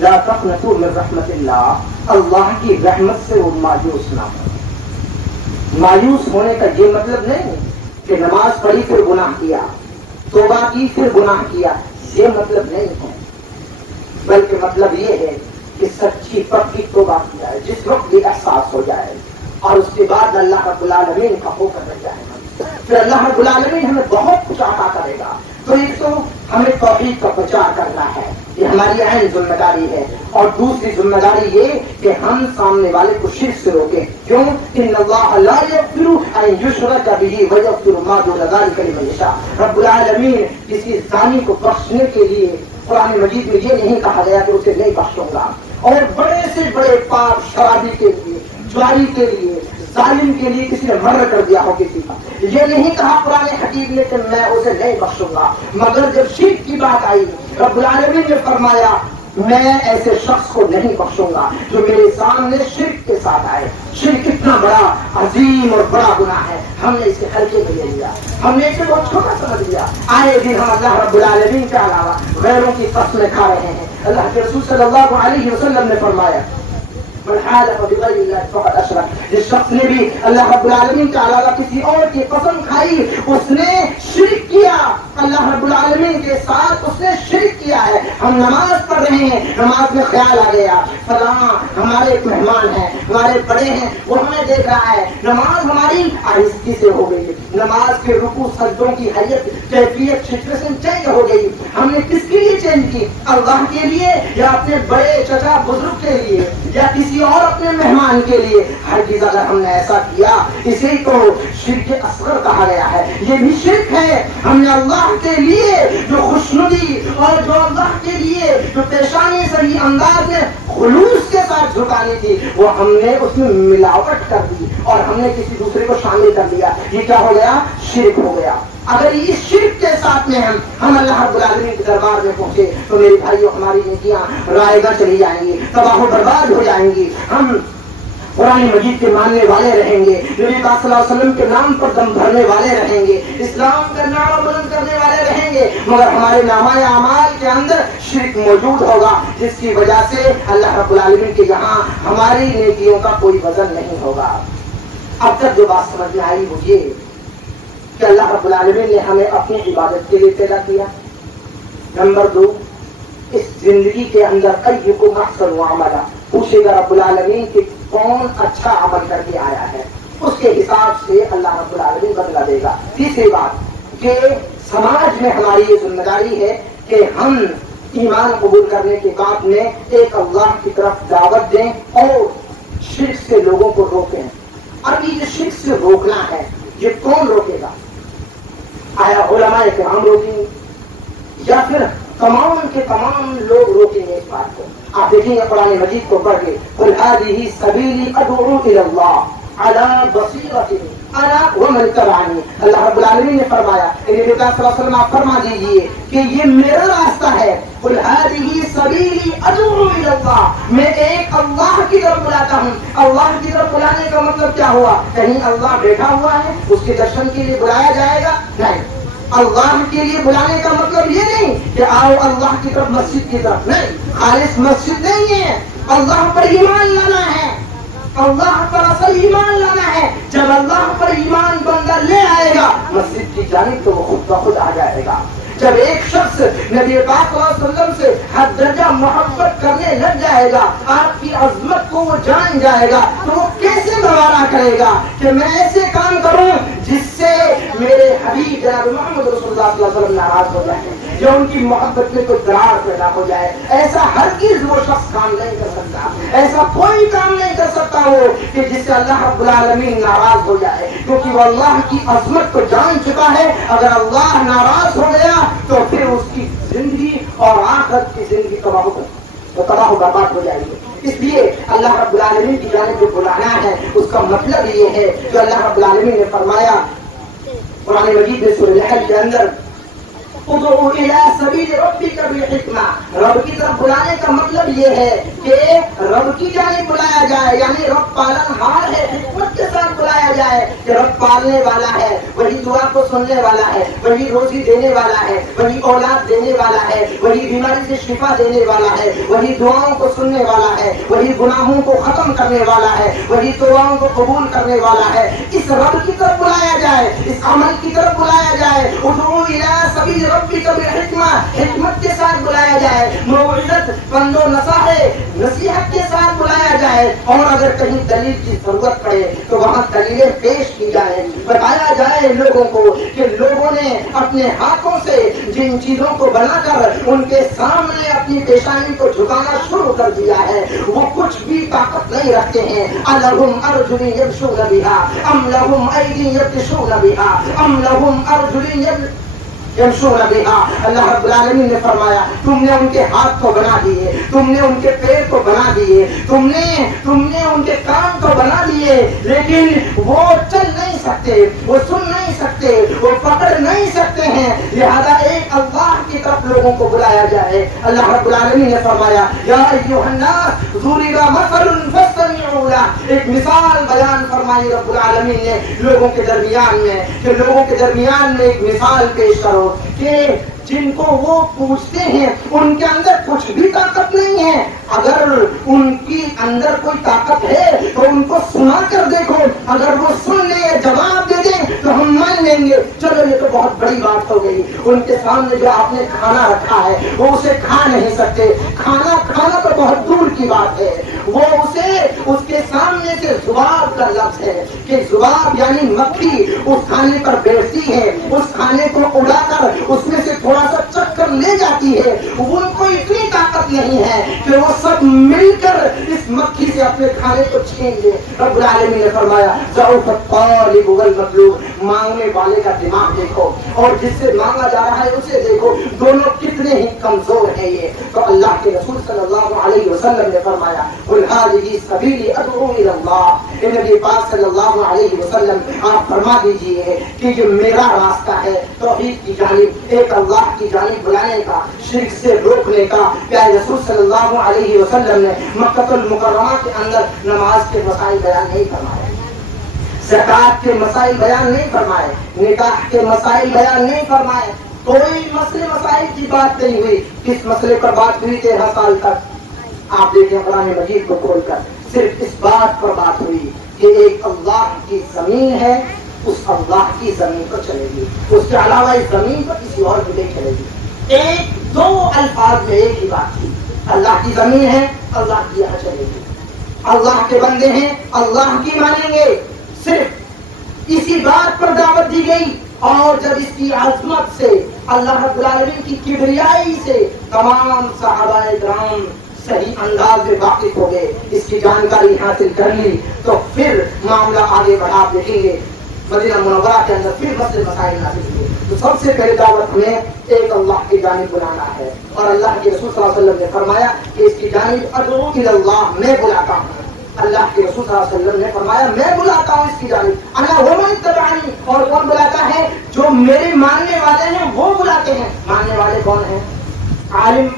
لا تقنطوا من رحمت اللہ، اللہ کی رحمت سے وہ مایوس نہ ہو۔ مایوس ہونے کا یہ مطلب نہیں کہ نماز پڑھی پھر گناہ کیا، توبہ کی پھر گناہ کیا، یہ مطلب نہیں ہے، بلکہ مطلب یہ ہے کہ سچی پکی توبہ کی جائے، جس وقت یہ احساس ہو جائے اور اس کے بعد اللہ رب العالمین کا ہوکر رہ جائے، پھر اللہ رب العالمین ہمیں بہت کچھ عطا کرے گا۔ تو ایک تو ہمیں توحید کا پرچار کرنا ہے، یہ ہماری اہم ذمہ داری ہے، اور دوسری ذمہ داری یہ کہ ہم سامنے والے کو شرک سے روکیں۔ کیوں؟ ان اللہ لا یغفر ان یشرک بہ ویغفر ما دون ذلک لمن یشاء۔ رب العالمین کسی زانی کو بخشنے کے لیے قرآن مجید میں یہ نہیں کہا گیا کہ اسے نہیں بخشوں گا، اور بڑے سے بڑے پاپ شرابی کے لیے، جواری کے لیے، ظالم کے لیے کسی نے مرر کر دیا ہو کسی کا، یہ نہیں کہا قرآن حکیم نے کہ میں اسے نہیں بخشوں گا، مگر جب شرک کی بات آئی رب العالمین نے فرمایا میں ایسے شخص کو نہیں بخشوں گا جو میرے سامنے شرک کے ساتھ آئے۔ شرک کتنا بڑا عظیم اور بڑا گناہ ہے، ہم نے اسے ہلکے میں لے لیا، ہم نے اسے بہت چھوٹا سمجھ لیا۔ آئے دن ہم اللہ رب العالمین کے علاوہ غیروں کی قسمیں کھا رہے ہیں۔ اللہ کے رسول صلی اللہ علیہ وسلم نے فرمایا من حالف بغیر اللہ فقد اشرک، جس شخص نے بھی اللہ رب العالمین کے علاوہ کسی اور کی قسم کھائی اس نے شرک کیا، اللہ رب العالمین کے ساتھ اس نے شرک کیا ہے۔ ہم نماز پڑھ رہے ہیں، نماز میں خیال آ گیا فلاں ہمارے ایک مہمان ہیں، ہمارے بڑے ہیں، وہ ہمیں دیکھ رہا ہے، نماز ہماری آہستگی سے ہو گئی، نماز کے رکوع سجدوں کی حیت کیفیت سچویشن چینج ہو گئی۔ ہم نے کس کے لیے چینج کی؟ اللہ کے لیے یا اپنے بڑے چچا بزرگ کے لیے یا کسی اور اپنے مہمان کے لیے؟ ہر چیز اگر ہم نے ایسا کیا اسی کو شرک اصغر کہا گیا ہے، یہ بھی شرک ہے۔ ہم نے اللہ کے لیے جو خوشنودی اور جو اللہ کے لیے جو پیشانی صحیح انداز میں خلوص کے ساتھ جھکانی تھی وہ ہم نے اس میں ملاوٹ کر دی اور ہم نے کسی دوسرے کو شامل کر دیا، یہ کیا ہو گیا؟ شرک ہو گیا۔ اگر اس شرک کے ساتھ میں ہم اللہ رب العالمین کے دربار میں پہنچے تو میری بھائیوں ہماری نیکیاں رائے گاہ چلی جائیں گی، تباہ و برباد ہو جائیں گی۔ ہم قرآن مجید کے ماننے والے رہیں گے، نبی پاک صلی اللہ علیہ وسلم کے نام پر دم بھرنے والے رہیں گے، اسلام کا نعرہ بلند کرنے والے رہیں گے، مگر ہمارے نامہ اعمال کے اندر شرک موجود ہوگا، جس کی وجہ سے اللہ رب العالمین کے یہاں ہماری نیکیوں کا کوئی وزن نہیں ہوگا۔ اب تک جو بات سمجھ میں آئی وہ یہ کہ اللہ رب العالمین نے ہمیں اپنی عبادت کے لیے پیدا کیا۔ نمبر 2، اس زندگی کے اندر ایکم احسن عملا، پوچھے گا رب العالمین کہ کون اچھا عمل کر کے آیا ہے، اس کے حساب سے اللہ رب العالمین بدلا دے گا۔ تیسری بات کہ سماج میں ہماری یہ ذمہ داری ہے کہ ہم ایمان قبول کرنے کے بعد میں ایک اللہ کی طرف دعوت دیں اور شرک سے لوگوں کو روکیں۔ اب یہ شرک سے روکنا ہے، یہ کون روکے گا؟ آیا علماء کرام روکیں گے یا پھر تمام کے تمام لوگ روکیں گے اس بات کو؟ آپ دیکھیں گے قرآن مجید کو پڑھ کے قل هذه سبیلی ادعو الى اللہ علی بصیرۃ انا ومن اتبعنی، اللہ رب العالمین نے فرمایا کہ نبی صلی اللہ علیہ وسلم آپ فرما دیجیے کہ یہ میرا راستہ ہے، قل هذه سبیلی ادعو الى اللہ، میں ایک اللہ کی طرف بلاتا ہوں۔ اللہ کی طرف بلانے کا مطلب کیا ہوا؟ کہیں اللہ بیٹھا ہوا ہے اس کے درشن کے لیے بلایا جائے گا؟ نہیں، اللہ کے لیے بلانے کا مطلب یہ نہیں کہ آؤ اللہ کی طرف مسجد کی طرف، نہیں، خالص مسجد نہیں ہے، اللہ پر ایمان لانا ہے، اللہ پر اصل ایمان لانا ہے۔ جب اللہ پر ایمان بندہ لے آئے گا مسجد کی جانب تو وہ خود بخود آ جائے گا۔ جب ایک شخص نبی پاک صلی اللہ علیہ وسلم سے حد درجہ محبت کرنے لگ جائے گا، آپ کی عظمت کو وہ جان جائے گا، تو وہ کیسے گوارا کرے گا کہ میں ایسے کام کروں جس سے میرے حبیب جناب محمد رسول اللہ صلی اللہ علیہ وسلم ناراض ہو جائے یا ان کی محبت میں کوئی درار پیدا ہو جائے؟ ایسا ہرگز وہ شخص کام نہیں کر سکتا، ایسا کوئی کام نہیں کر سکتا وہ کہ جس سے اللہ رب العالمین ناراض ہو جائے، کیونکہ وہ اللہ کی عظمت کو جان چکا ہے۔ اگر اللہ ناراض ہو گیا تو پھر اس کی زندگی اور آخرت کی زندگی تباہ و برباد ہو جائے گی۔ اس لیے اللہ رب العالمین کی جانب جو بلانا ہے اس کا مطلب یہ ہے جو اللہ رب العالمین نے فرمایا قرآن مجید میں سورہ الحج کے اندر ادعو الی سبیل ربک بالحکمہ، رب کی طرف بلانے کا مطلب یہ ہے کہ رب کی جانب بلایا جائے، یعنی رب پالن ہار ہے، حکمت کے ساتھ بلایا جائے کہ رب پالنے والا ہے، وہی دعا کو سننے والا ہے، وہی روزی دینے والا ہے، وہی اولاد دینے والا ہے، وہی بیماری سے شفا دینے والا ہے، وہی دعاؤں کو سننے والا ہے، وہی گناہوں کو ختم کرنے والا ہے، وہی دعاؤں کو قبول کرنے والا ہے. اس رب کی طرف بلایا جائے، اس عمل کی طرف بلایا جائے. ادعو الی سبیل ربک بالحکمہ، حکمت کے ساتھ بلایا جائے، موعظت پند و نصیحت کے ساتھ بلایا جائے. اور اگر کہیں دلیل کی ضرورت پڑے تو وہاں دلیلیں پیش کی جائیں، بتایا جائے لوگوں کو کہ لوگوں نے اپنے ہاتھوں سے جن چیزوں کو بنا کر ان کے سامنے اپنی پیشانی کو جھکانا شروع کر دیا ہے وہ کچھ بھی طاقت نہیں رکھتے ہیں. الہم ارجل یمشون بها ام لهم ایدی یبطشون بها ام لهم ارجل یمشون بها. اللہ رب العالمین نے فرمایا تم نے ان کے ہاتھ کو بنا دیے، تم نے ان کے پیر کو بنا دیے، تم نے ان کے کان کو بنا دیے، لیکن وہ چل نہیں سکتے، وہ سن نہیں سکتے، وہ پکڑ نہیں سکتے ہیں. لہذا ایک اللہ کی طرف لوگوں کو بلایا جائے. اللہ رب العالمین نے فرمایا یا ایھا الناس ضرب مثل فاستمعوا له. ایک مثال بیان فرمائی رب العالمین نے لوگوں کے درمیان میں کہ لوگوں کے درمیان میں ایک مثال پیش کرو کہ جن کو وہ پوچھتے ہیں ان کے اندر کچھ بھی طاقت نہیں ہے. اگر ان کی اندر کوئی طاقت ہے تو ان کو سنا کر دیکھو، اگر وہ سن لیں جواب دے دیں تو ہم مان لیں گے. چلو یہ تو بہت بڑی بات ہو گئی. ان کے سامنے جو آپ نے کھانا رکھا ہے وہ اسے کھا نہیں سکتے. کھانا تو بہت دور کی بات ہے. وہ اسے اس کے سامنے سے ذباب کا لفظ ہے کہ ذباب یعنی مکھی اس کھانے پر بیٹھتی ہے، اس کھانے کو اڑا کر اس میں سے تھوڑا سا چک کر لے جاتی ہے. ان کو اتنی طاقت نہیں ہے کہ وہ سب مل کر اس مکھی سے اپنے کھانے کو چھین لے. رب العالمین نے فرمایا ضعف الطالب والمطلوب. مانگنے والے کا دماغ دیکھو اور جس سے مانگا جا رہا ہے اسے دیکھو، دونوں کتنے ہی کمزور ہیں. یہ تو اللہ کے رسول صلی اللہ علیہ وسلم نے فرمایا قل هذه سبیلی ادعو الی اللہ. نبی پاک صلی اللہ علیہ وسلم آپ فرما دیجیے کہ جو میرا راستہ ہے توحید کی جانب، ایک اللہ کی جانب بلانے کا، شرک سے روکنے کا. پیارے رسول صلی اللہ علیہ وسلم نے مکہ المکرمہ کے اندر نماز کے مسائل بیان نہیں فرمائے، زکات کے مسائل بیان نہیں فرمائے، نکاح کے مسائل بیان نہیں فرمائے. کوئی مسائل کی بات نہیں ہوئی. کس مسئلے پر بات ہوئی 13 سال تک؟ آپ دیکھیں قرآن مجید کو کھول کر صرف اس بات پر بات ہوئی کہ ایک اللہ کی زمین ہے، اس اللہ کی زمین پر چلے گی، اس کے علاوہ اس زمین پر کسی اور بھی نہیں چلے گی. ایک دو الفاظ میں ایک ہی بات تھی. اللہ کی زمین ہے، اللہ کی یہاں چلے گی. اللہ کے بندے ہیں، اللہ کی مانیں گے. صرف اسی بات پر دعوت دی گئی. اور جب اس کی عظمت سے، اللہ رب العالمین کی کبریائی سے تمام صحابہ کرام صحیح انداز میں واقف ہو گئے، اس کی جانکاری حاصل کر لی، تو پھر معاملہ آگے بڑھا. دیکھیں گے مدینہ منورہ کے اندر پھر مسائل نازل ہوئے. تو سب سے پہلے دعوت ہمیں ایک اللہ کی جانب بلانا ہے. اور اللہ کے رسول صلی اللہ علیہ وسلم نے فرمایا کہ اس کی جانب ادعو الی اللہ، میں بلاتا ہوں. اللہ کے رسول صلی اللہ علیہ وسلم نے فرمایا میں بلاتا ہوں اس کی جانب. انا ومن اتبعنی. اور کون بلاتا ہے؟ جو میرے ماننے والے ہیں وہ بلاتے ہیں. ماننے والے کون ہیں؟ عالم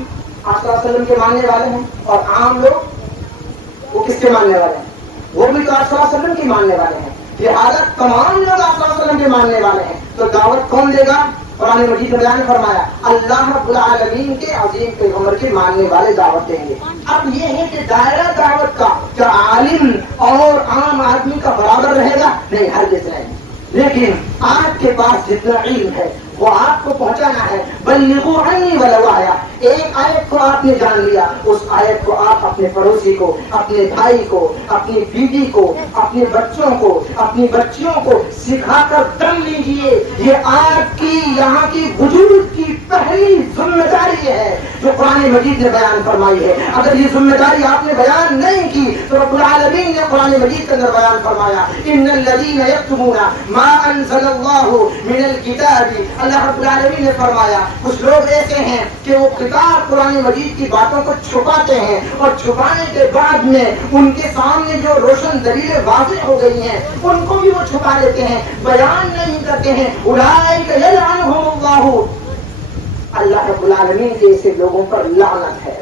آپ صلی اللہ علیہ وسلم کے ماننے والے ہیں. اور عام لوگ وہ کس کے ماننے والے ہیں؟ وہ بھی تو آپ صلی اللہ علیہ وسلم کے ماننے والے ہیں. لہٰذا تمام لوگ آپ صلی اللہ علیہ وسلم کے ماننے والے ہیں. تو دعوت کون دے گا؟ قرآن مجید میں بیان فرمایا اللہ رب العالمین کے عظیم پیغمبر کے ماننے والے دعوت دیں گے. اب یہ ہے کہ دائرہ دعوت کا کیا عالم اور عام آدمی کا برابر رہے گا؟ نہیں، ہرگز نہیں. لیکن آپ کے پاس جتنا علم ہے وہ آپ کو پہنچانا ہے. بلغوا عنی ولو آیا. ایک آیت کو آپ نے جان لیا، اس آیت کو آپ اپنے پڑوسی کو، اپنے بھائی کو، اپنی بیوی کو، اپنے بچوں کو، اپنی بچیوں کو سکھا کر دم لیجیے. یہ آپ کی یہاں کی وجود کی پہلی ذمہ داری ہے جو قرآن مجید نے بیان فرمائی ہے. اگر یہ ذمہ داری آپ نے بیان نہیں کی تو رب العالمین نے قرآن مجید کے اندر بیان فرمایا ان الذین یکتمون ما انزل اللہ من الکتاب. اللہ رب العالمین نے فرمایا کچھ لوگ ایسے ہیں کہ وہ کتاب قرآن مجید کی باتوں کو چھپاتے ہیں، اور چھپانے کے بعد میں ان کے سامنے جو روشن دلیلیں واضح ہو گئی ہیں ان کو بھی وہ چھپا لیتے ہیں، بیان نہیں کرتے ہیں. اولئک یلعنہم اللہ. اللہ رب العالمین کے ایسے لوگوں پر لعنت ہے.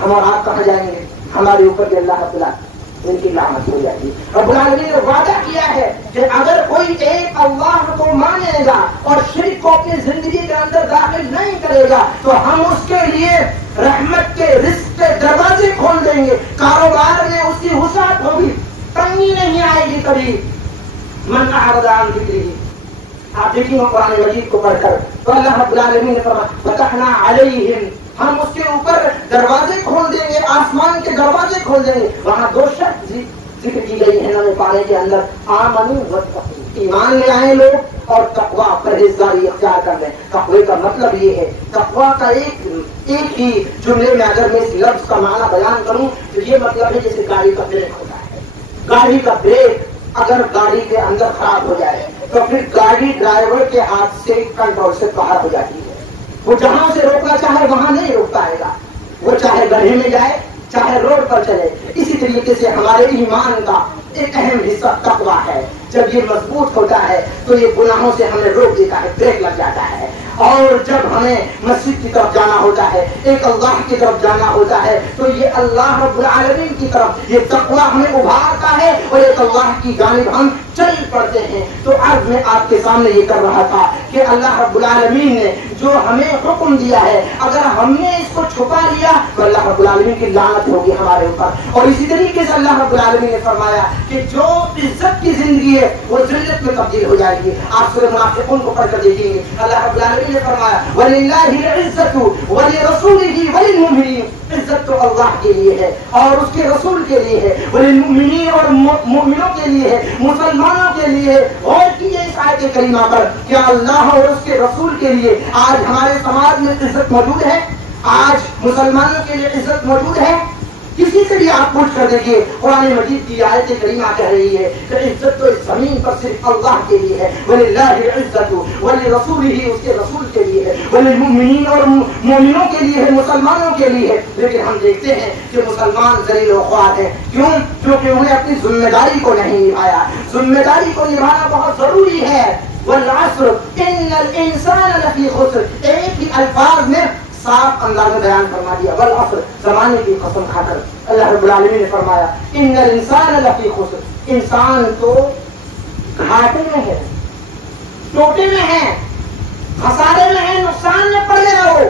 ہم اور آپ کہاں جائیں گے؟ ہمارے اوپر بھی اللہ رب العالمین ان کی لعنت ہو جائے گی۔ رب العالمین نے وعدہ کیا ہے کہ اگر کوئی ایک اللہ کو مانے گا اور شرک کو اپنی زندگی کے اندر داخل نہیں کرے گا تو ہم اس کے لیے رحمت کے رزق کے دروازے کھول دیں گے، کاروبار میں اس کی وسعت ہوگی، تنگی نہیں آئے گی کبھی۔ من اعرض عن ذکری، آپ دیکھیں قرآن مجید کو پڑھ کر تو اللہ رب العالمین نے فرمایا فتحنا علیہم، ہم اس کے اوپر دروازے کھول دیں گے، آسمان کے دروازے کھول دیں گے۔ وہاں دو شرط ذکر کی گئی ہے نام پانے کے اندر، آمنوا واتقوا، ایمان لے آئے لوگ اور تقویٰ پرہیزگاری اختیار کر لیں۔ تقوی کا مطلب یہ ہے، تقویٰ کا ایک ہی جملے میں اگر میں اس لفظ کا معنی بیان کروں تو یہ مطلب ہے جیسے گاڑی کا بریک ہوتا ہے، گاڑی کا بریک اگر گاڑی کے اندر خراب ہو جائے تو پھر گاڑی ڈرائیور کے ہاتھ سے کنٹرول سے باہر ہو جاتی ہے، وہ جہاں سے روکنا چاہے وہاں نہیں روک پائے گا، وہ چاہے گڑھے میں جائے چاہے روڈ پر چلے۔ اسی طریقے سے ہمارے ایمان کا ایک اہم حصہ تقویٰ ہے، جب یہ مضبوط ہوتا ہے تو یہ گناہوں سے ہمیں روک دیتا ہے، بریک لگ جاتا ہے۔ اور جب ہمیں مسجد کی طرف جانا ہوتا ہے، ایک اللہ کی طرف جانا ہوتا ہے تو یہ اللہ رب العالمین کی طرف یہ تقویٰ ہمیں ابھارتا ہے اور ایک اللہ کی جانب ہم چل پڑتے ہیں۔ تو آج میں آپ کے سامنے یہ کر رہا تھا کہ اللہ رب العالمین نے جو ہمیں حکم دیا ہے اگر ہم نے اس کو چھپا لیا تو اللہ رب العالمین کی لعنت ہوگی ہمارے اوپر۔ اور اسی طریقے سے اللہ رب العالمین نے فرمایا کہ جو عزت کی زندگی ہے وہ ذلت میں تبدیل ہو جائے گی۔ آپ سورہ منافقون کو پڑھ کر دیکھیں گے، اللہ رب العالمین نے فرمایا وَلِلَّهِ الْعِزَّةُ وَلِرَسُولِهِ وَلِلْمُؤْمِنِينَ، عزت تو اللہ کے لیے ہے اور اس کے رسول کے لیے ہے، وَلِلْمُؤْمِنِينَ اور مومنوں کے لیے ہے، مسلمانوں کے لیے ہے۔ غور کیجیے اس آیت کریمہ پر، کیا اللہ اور اس کے رسول کے لیے آج ہمارے سماج میں عزت موجود ہے؟ آج مسلمانوں کے لیے عزت موجود ہے؟ کسی سے بھی آپ پوچھ کر دیکھیے، قرآن مجید کی آیت کریمہ کہہ رہی ہے کہ عزت تو اس زمین پر صرف اللہ کے لیے ہے، وَلِلَّهِ الْعِزَّةُ وَلِرَسُولِهِ، اس کے رسول کے لیے ہے، وَلِلْمُؤْمِنِينَ اور مومنوں کے لیے ہے، مسلمانوں کے لیے ہے۔ لیکن ہم دیکھتے ہیں کہ مسلمان ذلیل و خوار ہیں، کیوں؟ کیونکہ انہیں اپنی ذمہ داری کو نہیں نبھایا۔ ذمہ داری کو نبھانا بہت ضروری ہے۔ وَالْعَصْرِ إِنَّ الْإِنسَانَ لَفِي خُسْرٍ، ایک ہی الفاظ میں صاف انداز میں بیان فرما دیا، والعصر، زمانے کی قسم کھا کر اللہ رب العالمین نے فرمایا ان الانسان لفی خسر، انسان تو گھاٹے میں ہے، ٹوٹے میں ہے، خسارے میں ہے، نقصان میں پڑ گیا ہو۔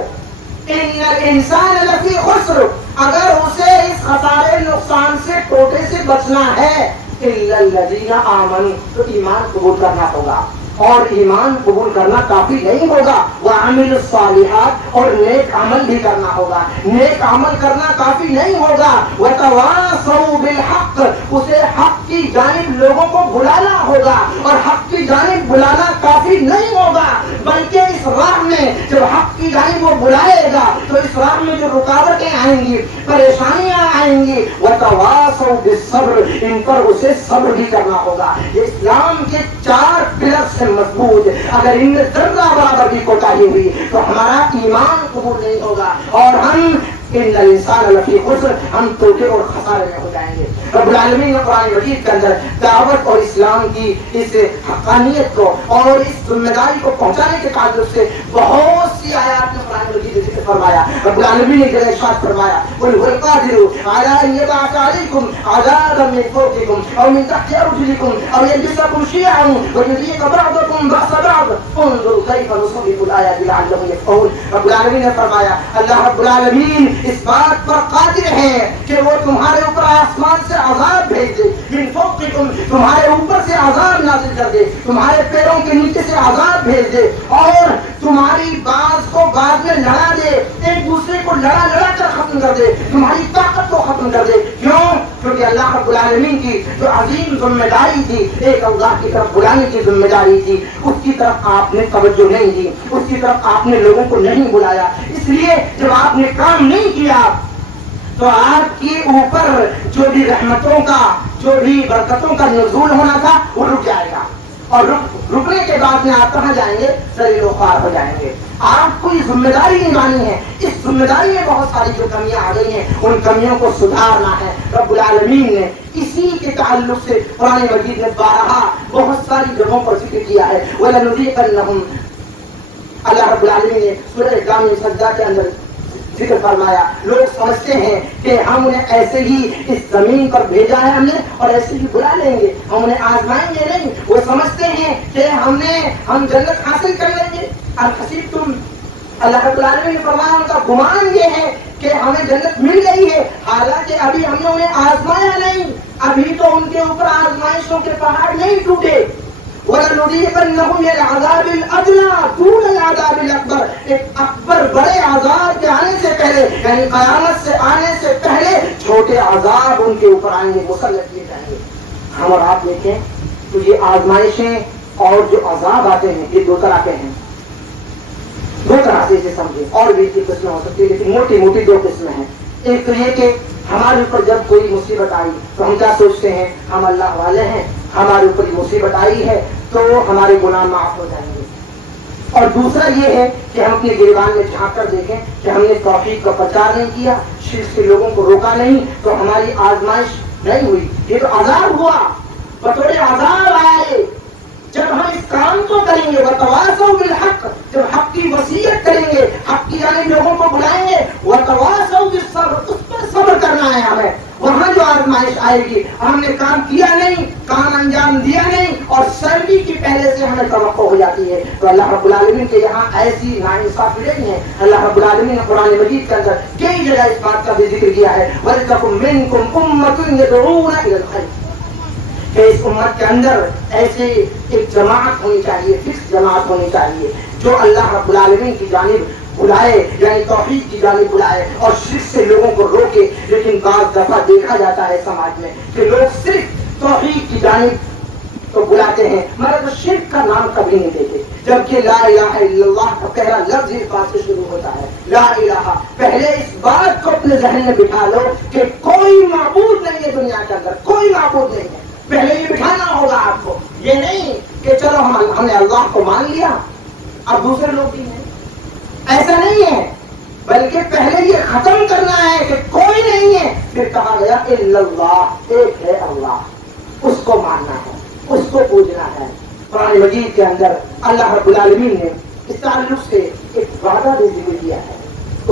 ان الانسان لفی خسر، اگر اسے اس خسارے نقصان سے ٹوٹے سے بچنا ہے الا الذین آمنوا، تو ایمان قبول کرنا ہوگا، اور ایمان قبول کرنا کافی نہیں ہوگا، وعملوا الصالحات، اور نیک عمل بھی کرنا ہوگا۔ نیک عمل کرنا کافی نہیں ہوگا، وتواصوا بالحق، اسے حق کی جانب لوگوں کو بلانا ہوگا، اور حق کی جانب بلانا کافی نہیں ہوگا، بلکہ اس راہ میں جب حق کی جانب وہ بلائے گا تو اس راہ میں جو رکاوٹیں آئیں گی، پریشانیاں آئیں گی، وتواصوا بالصبر، ان پر اسے صبر بھی کرنا ہوگا۔ یہ اسلام کے 4 پلر سے مضبوط، اگر ان میں ذرہ برابر بھی کوتاہی ہوئی تو ہمارا ایمان قبول نہیں ہوگا اور ہم ان الانسان لفی خسر، ہم ٹوٹے اور خسارے میں ہو جائیں گے۔ رب العالمین نے قرآن مجید کے اندر دعوت اور اسلام کی اس حقانیت کو اور اس ذمہ داری کو پہنچانے کے تعلق سے بہت سی آیات میں قرآن مجید نے ذکر فرمایا۔ رب العالمین نے ارشاد فرمایا قل هو القادر على ان يبعث عليكم عذابا من فوقكم او من تحت ارجلكم او يلبسكم شيعا ويذيق بعضكم باس بعض انظروا كيف نصرف الايات لعلهم يفقهون۔ رب العالمین نے فرمایا اللہ رب العالمین اس بات پر قادر ہے کہ وہ تمہارے اوپر آسمان سے عذاب بھیج دے، من فوقکم، تمہارے اوپر سے عذاب نازل کر دے، تمہارے پیروں کے نیچے سے عذاب بھیج دے، اور تمہاری باز کو باز میں لڑا دے، ایک دوسرے کو لڑا لڑا کر ختم کر دے، تمہاری طاقت کو ختم کر دے۔ کیوں؟ کیونکہ اللہ رب العالمین کی جو عظیم ذمہ داری تھی، ایک اللہ کی طرف بلانے کی ذمہ داری تھی، اس کی طرف آپ نے توجہ نہیں دی، اس کی طرف آپ نے لوگوں کو نہیں بلایا۔ اس لیے جب آپ نے کام نہیں کیا تو آپ کے اوپر جو بھی رحمتوں کا، جو بھی برکتوں کا نزول ہونا تھا وہ رک جائے گا، اور رکنے کے بعد میں آپ کہاں جائیں گے؟ ذلیل و خوار ہو جائیں گے۔ آپ کو یہ ذمہ داری نبھانی ہے، اس ذمہ داری میں بہت ساری جو کمیاں آ گئی ہیں ان کمیوں کو سدھارنا ہے۔ رب العالمین نے اسی کے تعلق سے قرآن مجید نے بارہا بہت ساری جگہوں پر ذکر کیا ہے۔ وَلَنُذِيقَنَّهُمْ، اللہ رب العالمین نے سورہ جامع سجدہ کے اندر ذکر فرمایا لوگ سمجھتے ہیں کہ ہم انہیں ایسے ہی اس زمین پر بھیجا ہے ہم نے اور ایسے ہی بلا لیں گے, ہم انہیں آزمائیں گے نہیں. وہ سمجھتے ہیں کہ ہم جنت حاصل کر لیں گے. الحسیب تم, اللہ رب العالمین نے فرمایا ان کا گمان یہ ہے کہ ہمیں جنت مل گئی ہے, حالانکہ ابھی ہم نے انہیں آزمایا نہیں, ابھی تو ان کے اوپر آزمائشوں کے پہاڑ نہیں ٹوٹے. وَلَنُذِيقَنَّهُمْ مِنَ الْعَذَابِ الْأَدْنَىٰ دُونَ الْعَذَابِ الْأَكْبَرِ, ایک اکبر بڑے عذاب کے آنے سے پہلے یعنی قیامت سے آنے سے پہلے چھوٹے عذاب ان کے اوپر آئیں گے, مسلط کیے جائیں گے. ہم اور آپ دیکھیں تو یہ آزمائشیں اور جو عذاب آتے ہیں یہ دو طرح کے ہیں, دو طرح سے اسے سمجھیں. اور بھی کی قسمیں ہو سکتی ہے لیکن موٹی موٹی دو قسمیں ہیں. ایک تو یہ کہ ہمارے اوپر جب کوئی مصیبت آئی تو ہم کیا سوچتے ہیں, ہم اللہ والے ہیں, ہمارے اوپر یہ مصیبت آئی ہے تو ہمارے گناہ معاف ہو جائیں گے. اور دوسرا یہ ہے کہ ہم اپنے گریبان میں جھانک کر دیکھیں کہ ہم نے توحید کا پرچار نہیں کیا, شرک سے لوگوں کو روکا نہیں, تو ہماری آزمائش نہیں ہوئی. یہ تو عذاب ہوا, بطور عذاب آئے. جب ہم اس کام کو کریں گے وَتَوَاصَوْا بِالْحَقِّ, جب حق کی وصیت کریں گے, حق کی جانب لوگوں کو بلائیں گے, وَتَوَاصَوْا بِالصَّبْرِ, اس پر صبر کرنا ہے ہمیں. وہاں جو آزمائش آئے گی, ہم نے کام کیا نہیں, کام انجام دیا نہیں اور سردی کی پہلے سے ہمیں توقع ہو جاتی ہے, تو اللہ رب العالمین کے یہاں ایسی ناانصافی نہیں ہے. اللہ رب العالمین نے قرآن مجید کے اندر کئی جگہ اس بات کا بھی ذکر کیا ہے, وَلْتَكُن مِّنكُمْ أُمَّةٌ يَدْعُونَ إِلَى الْخَيْرِ, کہ اس امت کے اندر ایسی ایک جماعت ہونی چاہیے, فکس جماعت ہونی چاہیے جو اللہ رب العالمین کی جانب بلائے, یعنی توحید کی جانب بلائے اور شرک سے لوگوں کو روکے. لیکن بعض دفعہ دیکھا جاتا ہے سماج میں کہ لوگ صرف توحید کی جانب تو بلاتے ہیں مگر شرک کا نام کبھی نہیں دیتے, جبکہ لا الہ الا اللہ کا پہلا لفظ اس بات سے شروع ہوتا ہے. لا الہ, پہلے اس بات کو اپنے ذہن میں بٹھا لو کہ کوئی معبود نہیں ہے دنیا کے اندر, کوئی معبود نہیں ہے. پہلے یہ بٹھانا ہوگا آپ کو, یہ نہیں کہ چلو ہم نے اللہ کو مان لیا اب دوسرے لوگ بھی ہیں, ایسا نہیں ہے. بلکہ پہلے یہ ختم کرنا ہے کہ کوئی نہیں ہے, پھر کہا گیا الا اللہ, ایک ہے اللہ, اس کو ماننا ہے, اس کو پوجنا ہے. قرآن مجید کے اندر اللہ رب العالمین نے اس تعلق سے ایک وعدہ بھی ذکر کیا ہے.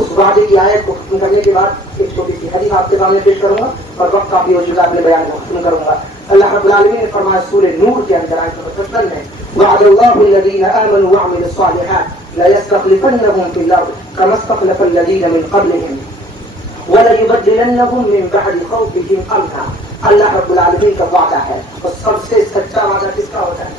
اس وعدے کی آیت کو ختم کرنے کے بعد ایک چھوٹی سی حدیث آپ کے سامنے پیش کروں گا اور وقت کافی ہو چکا, اپنے بیان کو ختم کروں گا. اللہ رب العالمین نے فرمایا سورہ نور کے اندر آیت نمبر 55 میں, وعد اللہ الذین آمنوا وعملوا الصالحات لَيَسْتَخْلِفَنَّهُمْ فِي الْأَرْضِ كَمَا اسْتَخْلَفَ الَّذِينَ مِنْ قَبْلِهِمْ وَلَيُبَدِّلَنَّهُمْ مِنْ بَعْدِ خَوْفِهِمْ أَمْنًا. اللہ رب العالمین کا وعدہ ہے, اور سب سے سچا وعدہ کس کا ہوتا ہے؟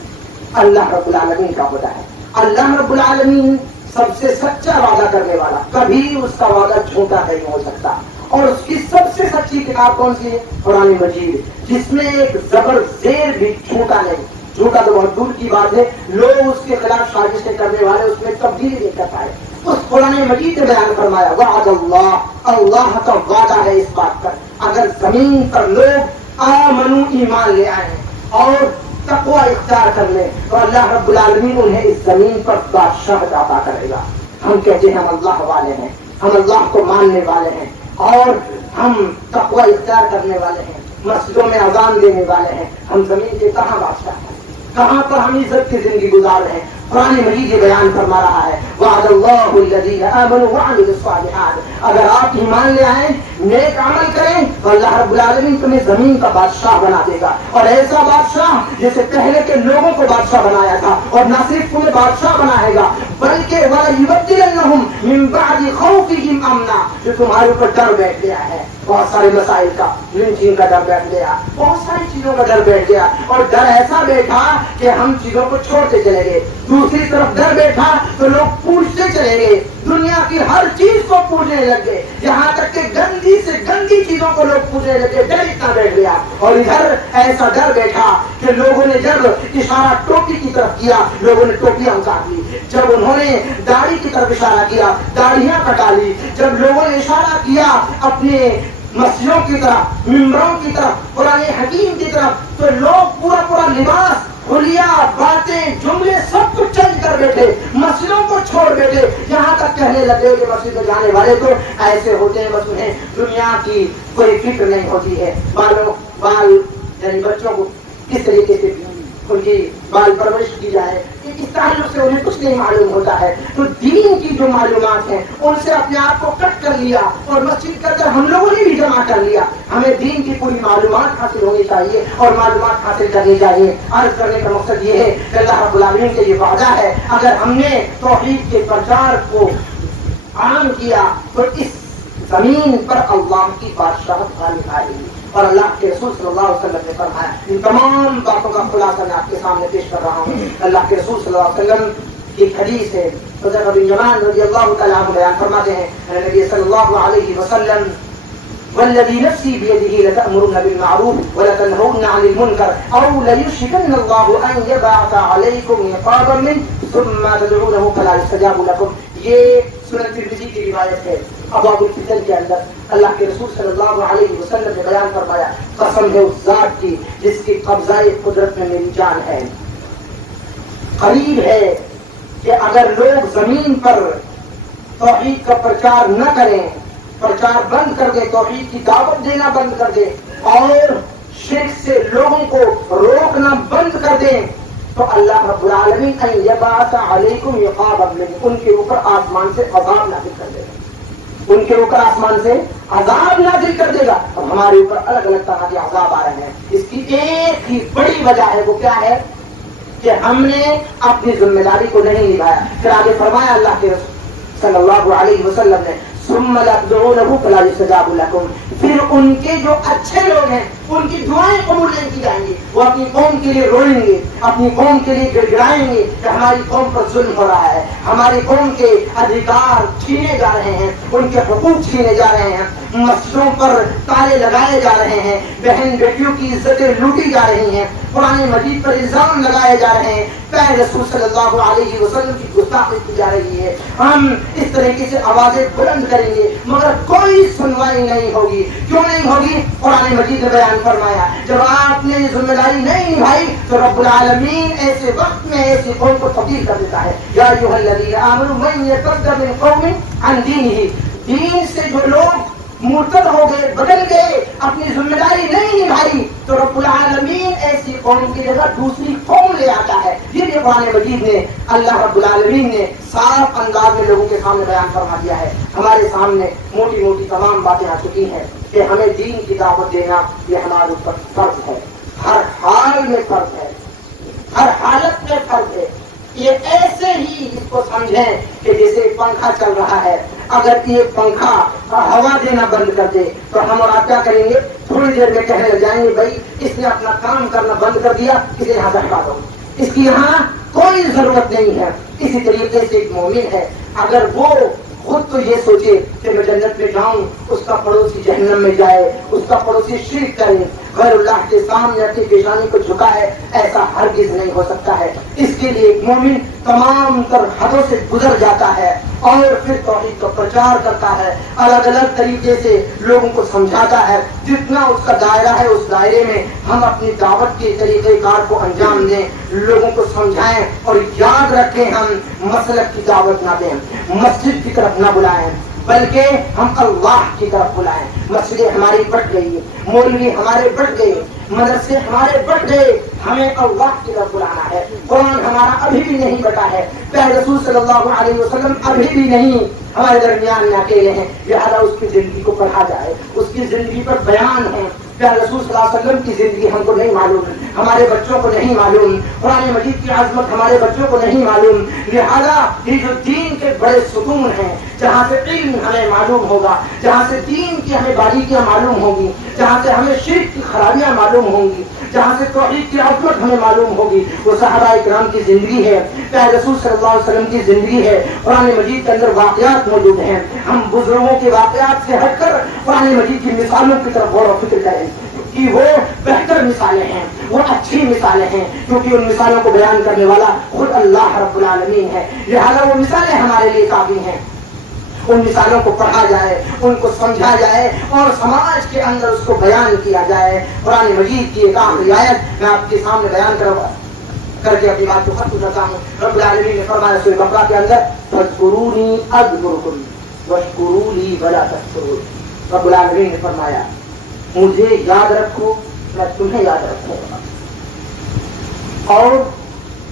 اللہ رب العالمین کا ہوتا ہے. اللہ رب العالمین سب سے سچا وعدہ کرنے والا, کبھی اس کا وعدہ جھوٹا نہیں ہو سکتا. اور اس کی سب سے سچی کتاب کون سی ہے؟ قرآن مجید, جس میں ایک زبر زیر بھی جھوٹا نہیں. جھوٹا تو بہت دور کی بات ہے, لوگ اس کے خلاف سازشیں کرنے والے اس میں تبدیلی نہیں کر پائے. اس قرآن مجید نے بیان فرمایا وعد اللہ, اللہ کا وعدہ ہے اس بات پر, اگر زمین پر لوگ آمنو ایمان لے آئے اور تقوی اختیار کر لیں تو اللہ رب العالمین انہیں اس زمین پر بادشاہ عطا کرے گا. ہم کہتے ہیں ہم اللہ والے ہیں, ہم اللہ کو ماننے والے ہیں اور ہم تقوی اختیار کرنے والے ہیں, مسجدوں میں اذان دینے والے ہیں, ہم زمین کے کہاں بادشاہ ہیں, کہاں پر ہم عزت کی زندگی گزار رہے ہیں. قرآن مجید یہ بیان فرما رہا ہے وعد اللہ الذین آمنوا وعملوا الصالحات, اگر آپ ایمان لے آئیں, نیک عمل کریں تو اللہ رب العالمین تمہیں زمین کا بادشاہ بنا دے گا, اور ایسا بادشاہ جسے پہلے کے لوگوں کو بادشاہ بنایا تھا, اور نہ صرف تمہیں بادشاہ بنائے گا بلکہ وَلَيُبَدِّلَنَّهُمْ مِنْ بَعْدِ خَوْفِهِمْ أَمْنًا, جو تمہارے اوپر ڈر بیٹھ گیا ہے, بہت سارے مسائل کا, لنچنگ کا ڈر بیٹھ گیا, بہت ساری چیزوں کا ڈر بیٹھ گیا, اور ڈر ایسا بیٹھا کہ ہم چیزوں کو چھوڑتے چلے گئے. دوسری طرف ڈر بیٹھا تو لوگ پوچھتے چلے گئے, دنیا کی ہر چیز کو پوچھنے لگے, یہاں تک کہ گندی سے گندی چیزوں کو لوگ پوچھنے لگے. ڈر اتنا بیٹھ گیا. اور ادھر ایسا ڈر بیٹھا کہ لوگوں نے جب اشارہ ٹوپی کی طرف کیا, لوگوں نے ٹوپیاں اتار لی. جب انہوں نے داڑھی کی طرف اشارہ کیا, داڑھیاں کٹا لی. جب لوگوں نے اشارہ کیا اپنے مسجدوں کی طرف, ممبروں کی طرف, قرآن حکیم کی طرف, تو لوگ پورا پورا لباس, حلیہ, باتیں, جملے سب کچھ چینج کر بیٹھے, مسجدوں کو چھوڑ بیٹھے. یہاں تک کہنے لگے کہ مسجد میں جانے والے تو ایسے ہوتے ہیں بس انہیں دنیا کی کوئی فکر نہیں ہوتی ہے, بال یعنی بچوں کو کس طریقے سے ان کی بال پرورش کی جائے، اس تعلق سے انہیں کچھ نہیں معلوم ہوتا ہے. تو دین کی جو معلومات ہیں ان سے اپنے آپ کو کٹ کر لیا اور مسجد کے اندر ہم لوگوں نے بھی جمع کر لیا. ہمیں دین کی پوری معلومات حاصل ہونی چاہیے اور معلومات حاصل کرنی چاہیے. عرض کرنے کا مقصد یہ ہے کہ اللہ رب العالمین کا یہ وعدہ ہے، اگر ہم نے توحید کے پرچار کو عام کیا تو اس زمین پر اللہ کی بادشاہت غالب آئے گی. اور اللہ کے رسول صلی اللہ علیہ وسلم نے فرمایا. ان تمام باتوں کا خلاصہ میں آپ کے سامنے پیش کر رہا ہوں. اللہ کے رسول صلی اللہ علیہ وسلم کی حدیث ہے، حضرت ابن جمان رضی اللہ تعالیٰ عنہ بیان فرماتے ہیں، نبی صلی اللہ علیہ وسلم والذي نفسي بيده لتأمرن بالمعروف ولتنهون عن المنكر أو ليشركن الله أن يبعث عليكم عقابا منه ثم تدعونه فلا يستجاب لكم. یہ سنن ترمذی کی روایت ہے. ابواب الفتن کے اندر اللہ کے رسول صلی اللہ علیہ وسلم نے بیان فرمایا، قسم ہے اس ذات کی جس کی قبضہ قدرت میں میری جان ہے، قریب ہے کہ اگر لوگ زمین پر توحید کا پرچار نہ کریں، پرچار بند کر دیں، توحید کی دعوت دینا بند کر دیں اور شرک سے لوگوں کو روکنا بند کر دیں، تو اللہ رب العالمین ان یبعث علیکم عقابا منہ، ان کے اوپر آسمان سے عذاب نازل کر دے گا، ان کے اوپر آسمان سے عذاب نازل کر دے گا. اور ہمارے اوپر الگ الگ طرح کے عذاب آ رہے ہیں. اس کی ایک ہی بڑی وجہ ہے، وہ کیا ہے کہ ہم نے اپنی ذمہ داری کو نہیں نبھایا. پھر آگے فرمایا اللہ کے رسول صلی اللہ علیہ وسلم نے، ثم لتدعونه فلا يستجاب لكم، پھر ان کے جو اچھے لوگ ہیں ان کی دعائیں قبول نہیں کی جائیں گی. وہ اپنی قوم کے لیے روئیں گے، اپنی قوم کے لیے گڑگڑائیں گے کہ ہماری قوم پر ظلم ہو رہا ہے، ہماری قوم کے ادھیکار چھینے جا رہے ہیں، ان کے حقوق چھینے جا رہے ہیں، مسجدوں پر تالے لگائے جا رہے ہیں، بہن بیٹیوں کی عزتیں لوٹی جا رہی ہیں، قرآن مجید پر الزام لگائے جا رہے ہیں، پیارے رسول صلی اللہ علیہ وسلم کی گستاخی کی جا رہی ہے. ہم اس طریقے سے آوازیں بلند کریں گے مگر کوئی سنوائی نہیں ہوگی. کیوں نہیں ہوگی؟ قرآن مجید نے بیان فرمایا، جب آپ نے ذمہ داری نہیں نبھائی تو رب العالمین ایسے وقت میں ایسی قوم کو تبدیل کر دیتا ہے. یا ایھا الذین آمنوا من یرتد من قوم عن دینہ، دین سے جو لوگ مرتد ہو گئے، بدل گئے، اپنی ذمہ داری نہیں نبھائی تو رب العالمین ایسی قوم کی جگہ دوسری قوم لے آتا ہے. یہ بھی قرآن مجید نے اللہ رب العالمین نے صاف انداز میں لوگوں کے سامنے بیان فرما دیا ہے. ہمارے سامنے موٹی موٹی تمام باتیں آ چکی ہیں کہ ہمیں دین کی دعوت دینا یہ ہمارے اوپر فرض ہے، ہر حال میں فرض ہے، ہر حالت میں فرض ہے. یہ ایسے ہی اس کو سمجھیں کہ جیسے پنکھا چل رہا ہے، اگر یہ پنکھا ہوا دینا بند کر دے تو ہم اور آپ کیا کریں گے؟ تھوڑی دیر میں کہنے لگ جائیں گے بھائی اس نے اپنا کام کرنا بند کر دیا، اسے یہاں سے ہٹا دو، اس کی یہاں کوئی ضرورت نہیں ہے. اسی طریقے سے ایک مومن ہے، اگر وہ خود تو یہ سوچے کہ میں جنت میں جاؤں، اس کا پڑوسی جہنم میں جائے، اس کا پڑوسی شرک کرے، غیر اللہ کے سامنے اپنی پیشانی کو جھکائے، ایسا ہرگز نہیں ہو سکتا ہے. اس کے لیے ایک مومن تمام تر حدوں سے گزر جاتا ہے اور پھر توحید کا پرچار کرتا ہے، الگ الگ طریقے سے لوگوں کو سمجھاتا ہے. جتنا اس کا دائرہ ہے اس دائرے میں ہم اپنی دعوت کے طریقہ کار کو انجام دیں، لوگوں کو سمجھائیں اور یاد رکھیں ہم مسلک کی دعوت نہ دیں، مسجد کی طرف نہ بلائیں بلکہ ہم اللہ کی طرف بلائیں. مسجدیں ہماری بٹ گئی، مولوی ہمارے بٹ گئے، مدرسے ہمارے بٹ گئے، ہمیں اللہ کی طرف بلانا ہے. قرآن ہمارا ابھی بھی نہیں بٹا ہے، پیارے رسول صلی اللہ علیہ وسلم ابھی بھی نہیں ہمارے درمیان میں اکیلے ہیں، لہٰذا اس کی زندگی کو پڑھا جائے، اس کی زندگی پر بیان ہے. پیارے رسول صلی اللہ علیہ وسلم کی زندگی ہم کو نہیں معلوم، ہمارے بچوں کو نہیں معلوم، قرآن مجید کی عظمت ہمارے بچوں کو نہیں معلوم، لہذا یہ جو دین کے بڑے ستون ہیں جہاں سے علم ہمیں معلوم ہوگا، جہاں سے دین کی ہمیں باریکیاں معلوم ہوگی، جہاں سے ہمیں شرک کی خرابیاں معلوم ہوں گی، جہاں سے توحید کی عظمت ہمیں معلوم ہوگی، وہ صحابہ کرام کی زندگی ہے، پیارے رسول صلی اللہ علیہ وسلم کی زندگی ہے. قرآن مجید کے اندر واقعات موجود ہیں. ہم بزرگوں کے واقعات سے ہٹ کر قرآن مجید کی مثالوں کی طرف غور و فکر کریں کہ وہ بہتر مثالیں ہیں، وہ اچھی مثالیں ہیں، کیونکہ ان مثالوں کو بیان کرنے والا خود اللہ رب العالمین ہے. لہذا وہ مثالیں ہمارے لیے کافی ہیں. ان مثالوں کو پڑھا جائے، ان کو سمجھا جائے اور سماج کے اندر اس کو بیان کیا جائے. قرآن مجید کی ایک آخری آیت میں آپ کے سامنے بیان کر کے اپنی بات کو ختم کرتا ہوں. رب العالمین نے فرمایا سورہ بقرہ کے اندر فاذکرونی اذکرکم واشکروا لی ولا تکفرون. رب العالمین نے فرمایا،،، 'مجھے یاد رکھو میں تمہیں یاد رکھوں گا، 'مجھے یاد رکھو میں تمہیں یاد رکھوں گا، 'مجھے یاد رکھو میں تمہیں یاد رکھوں گا'. 'مجھے یاد رکھو میں تمہیں یاد رکھوں گا'. 'مجھے یاد رکھو میں تمہیں یاد رکھوں گا'. اور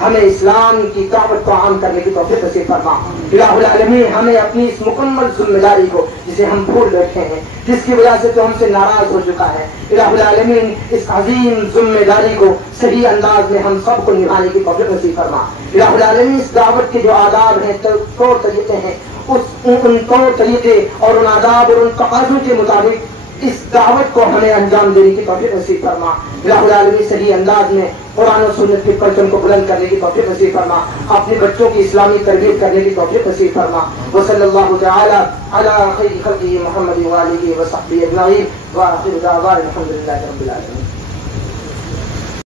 ہمیں اسلام کی دعوت کو عام کرنے کی توفیق نصیب فرما۔ الہ العالمین ہمیں اپنی اس مکمل ذمہ داری کو جسے ہم بھول بیٹھے ہیں، جس کی وجہ سے تو ہم سے ناراض ہو چکا ہے، الہ العالمین اس عظیم ذمہ داری کو صحیح انداز میں ہم سب کو نبھانے کی توفیق نصیب فرما۔ الہ العالمین اس دعوت کے جو آداب ہیں، طور طریقے ہیں، ان طور طریقے اور ان آداب اور ان تقاضوں کے مطابق اس دعوت کو ہمیں انجام دینے کی توفیق نصیب فرما۔ الہ العالمین صحیح انداز میں قرآن و سنت کے پرچم کو بلند کرنے کی توفیق نصیب فرما، اپنے بچوں کی اسلامی تربیت کرنے کی توفیق نصیب فرما۔ وصلی اللہ تعالی علی خیر خلقہ محمد وآلہ وصحبہ اجمعین، وآخر دعوانا الحمد للہ رب العالمین۔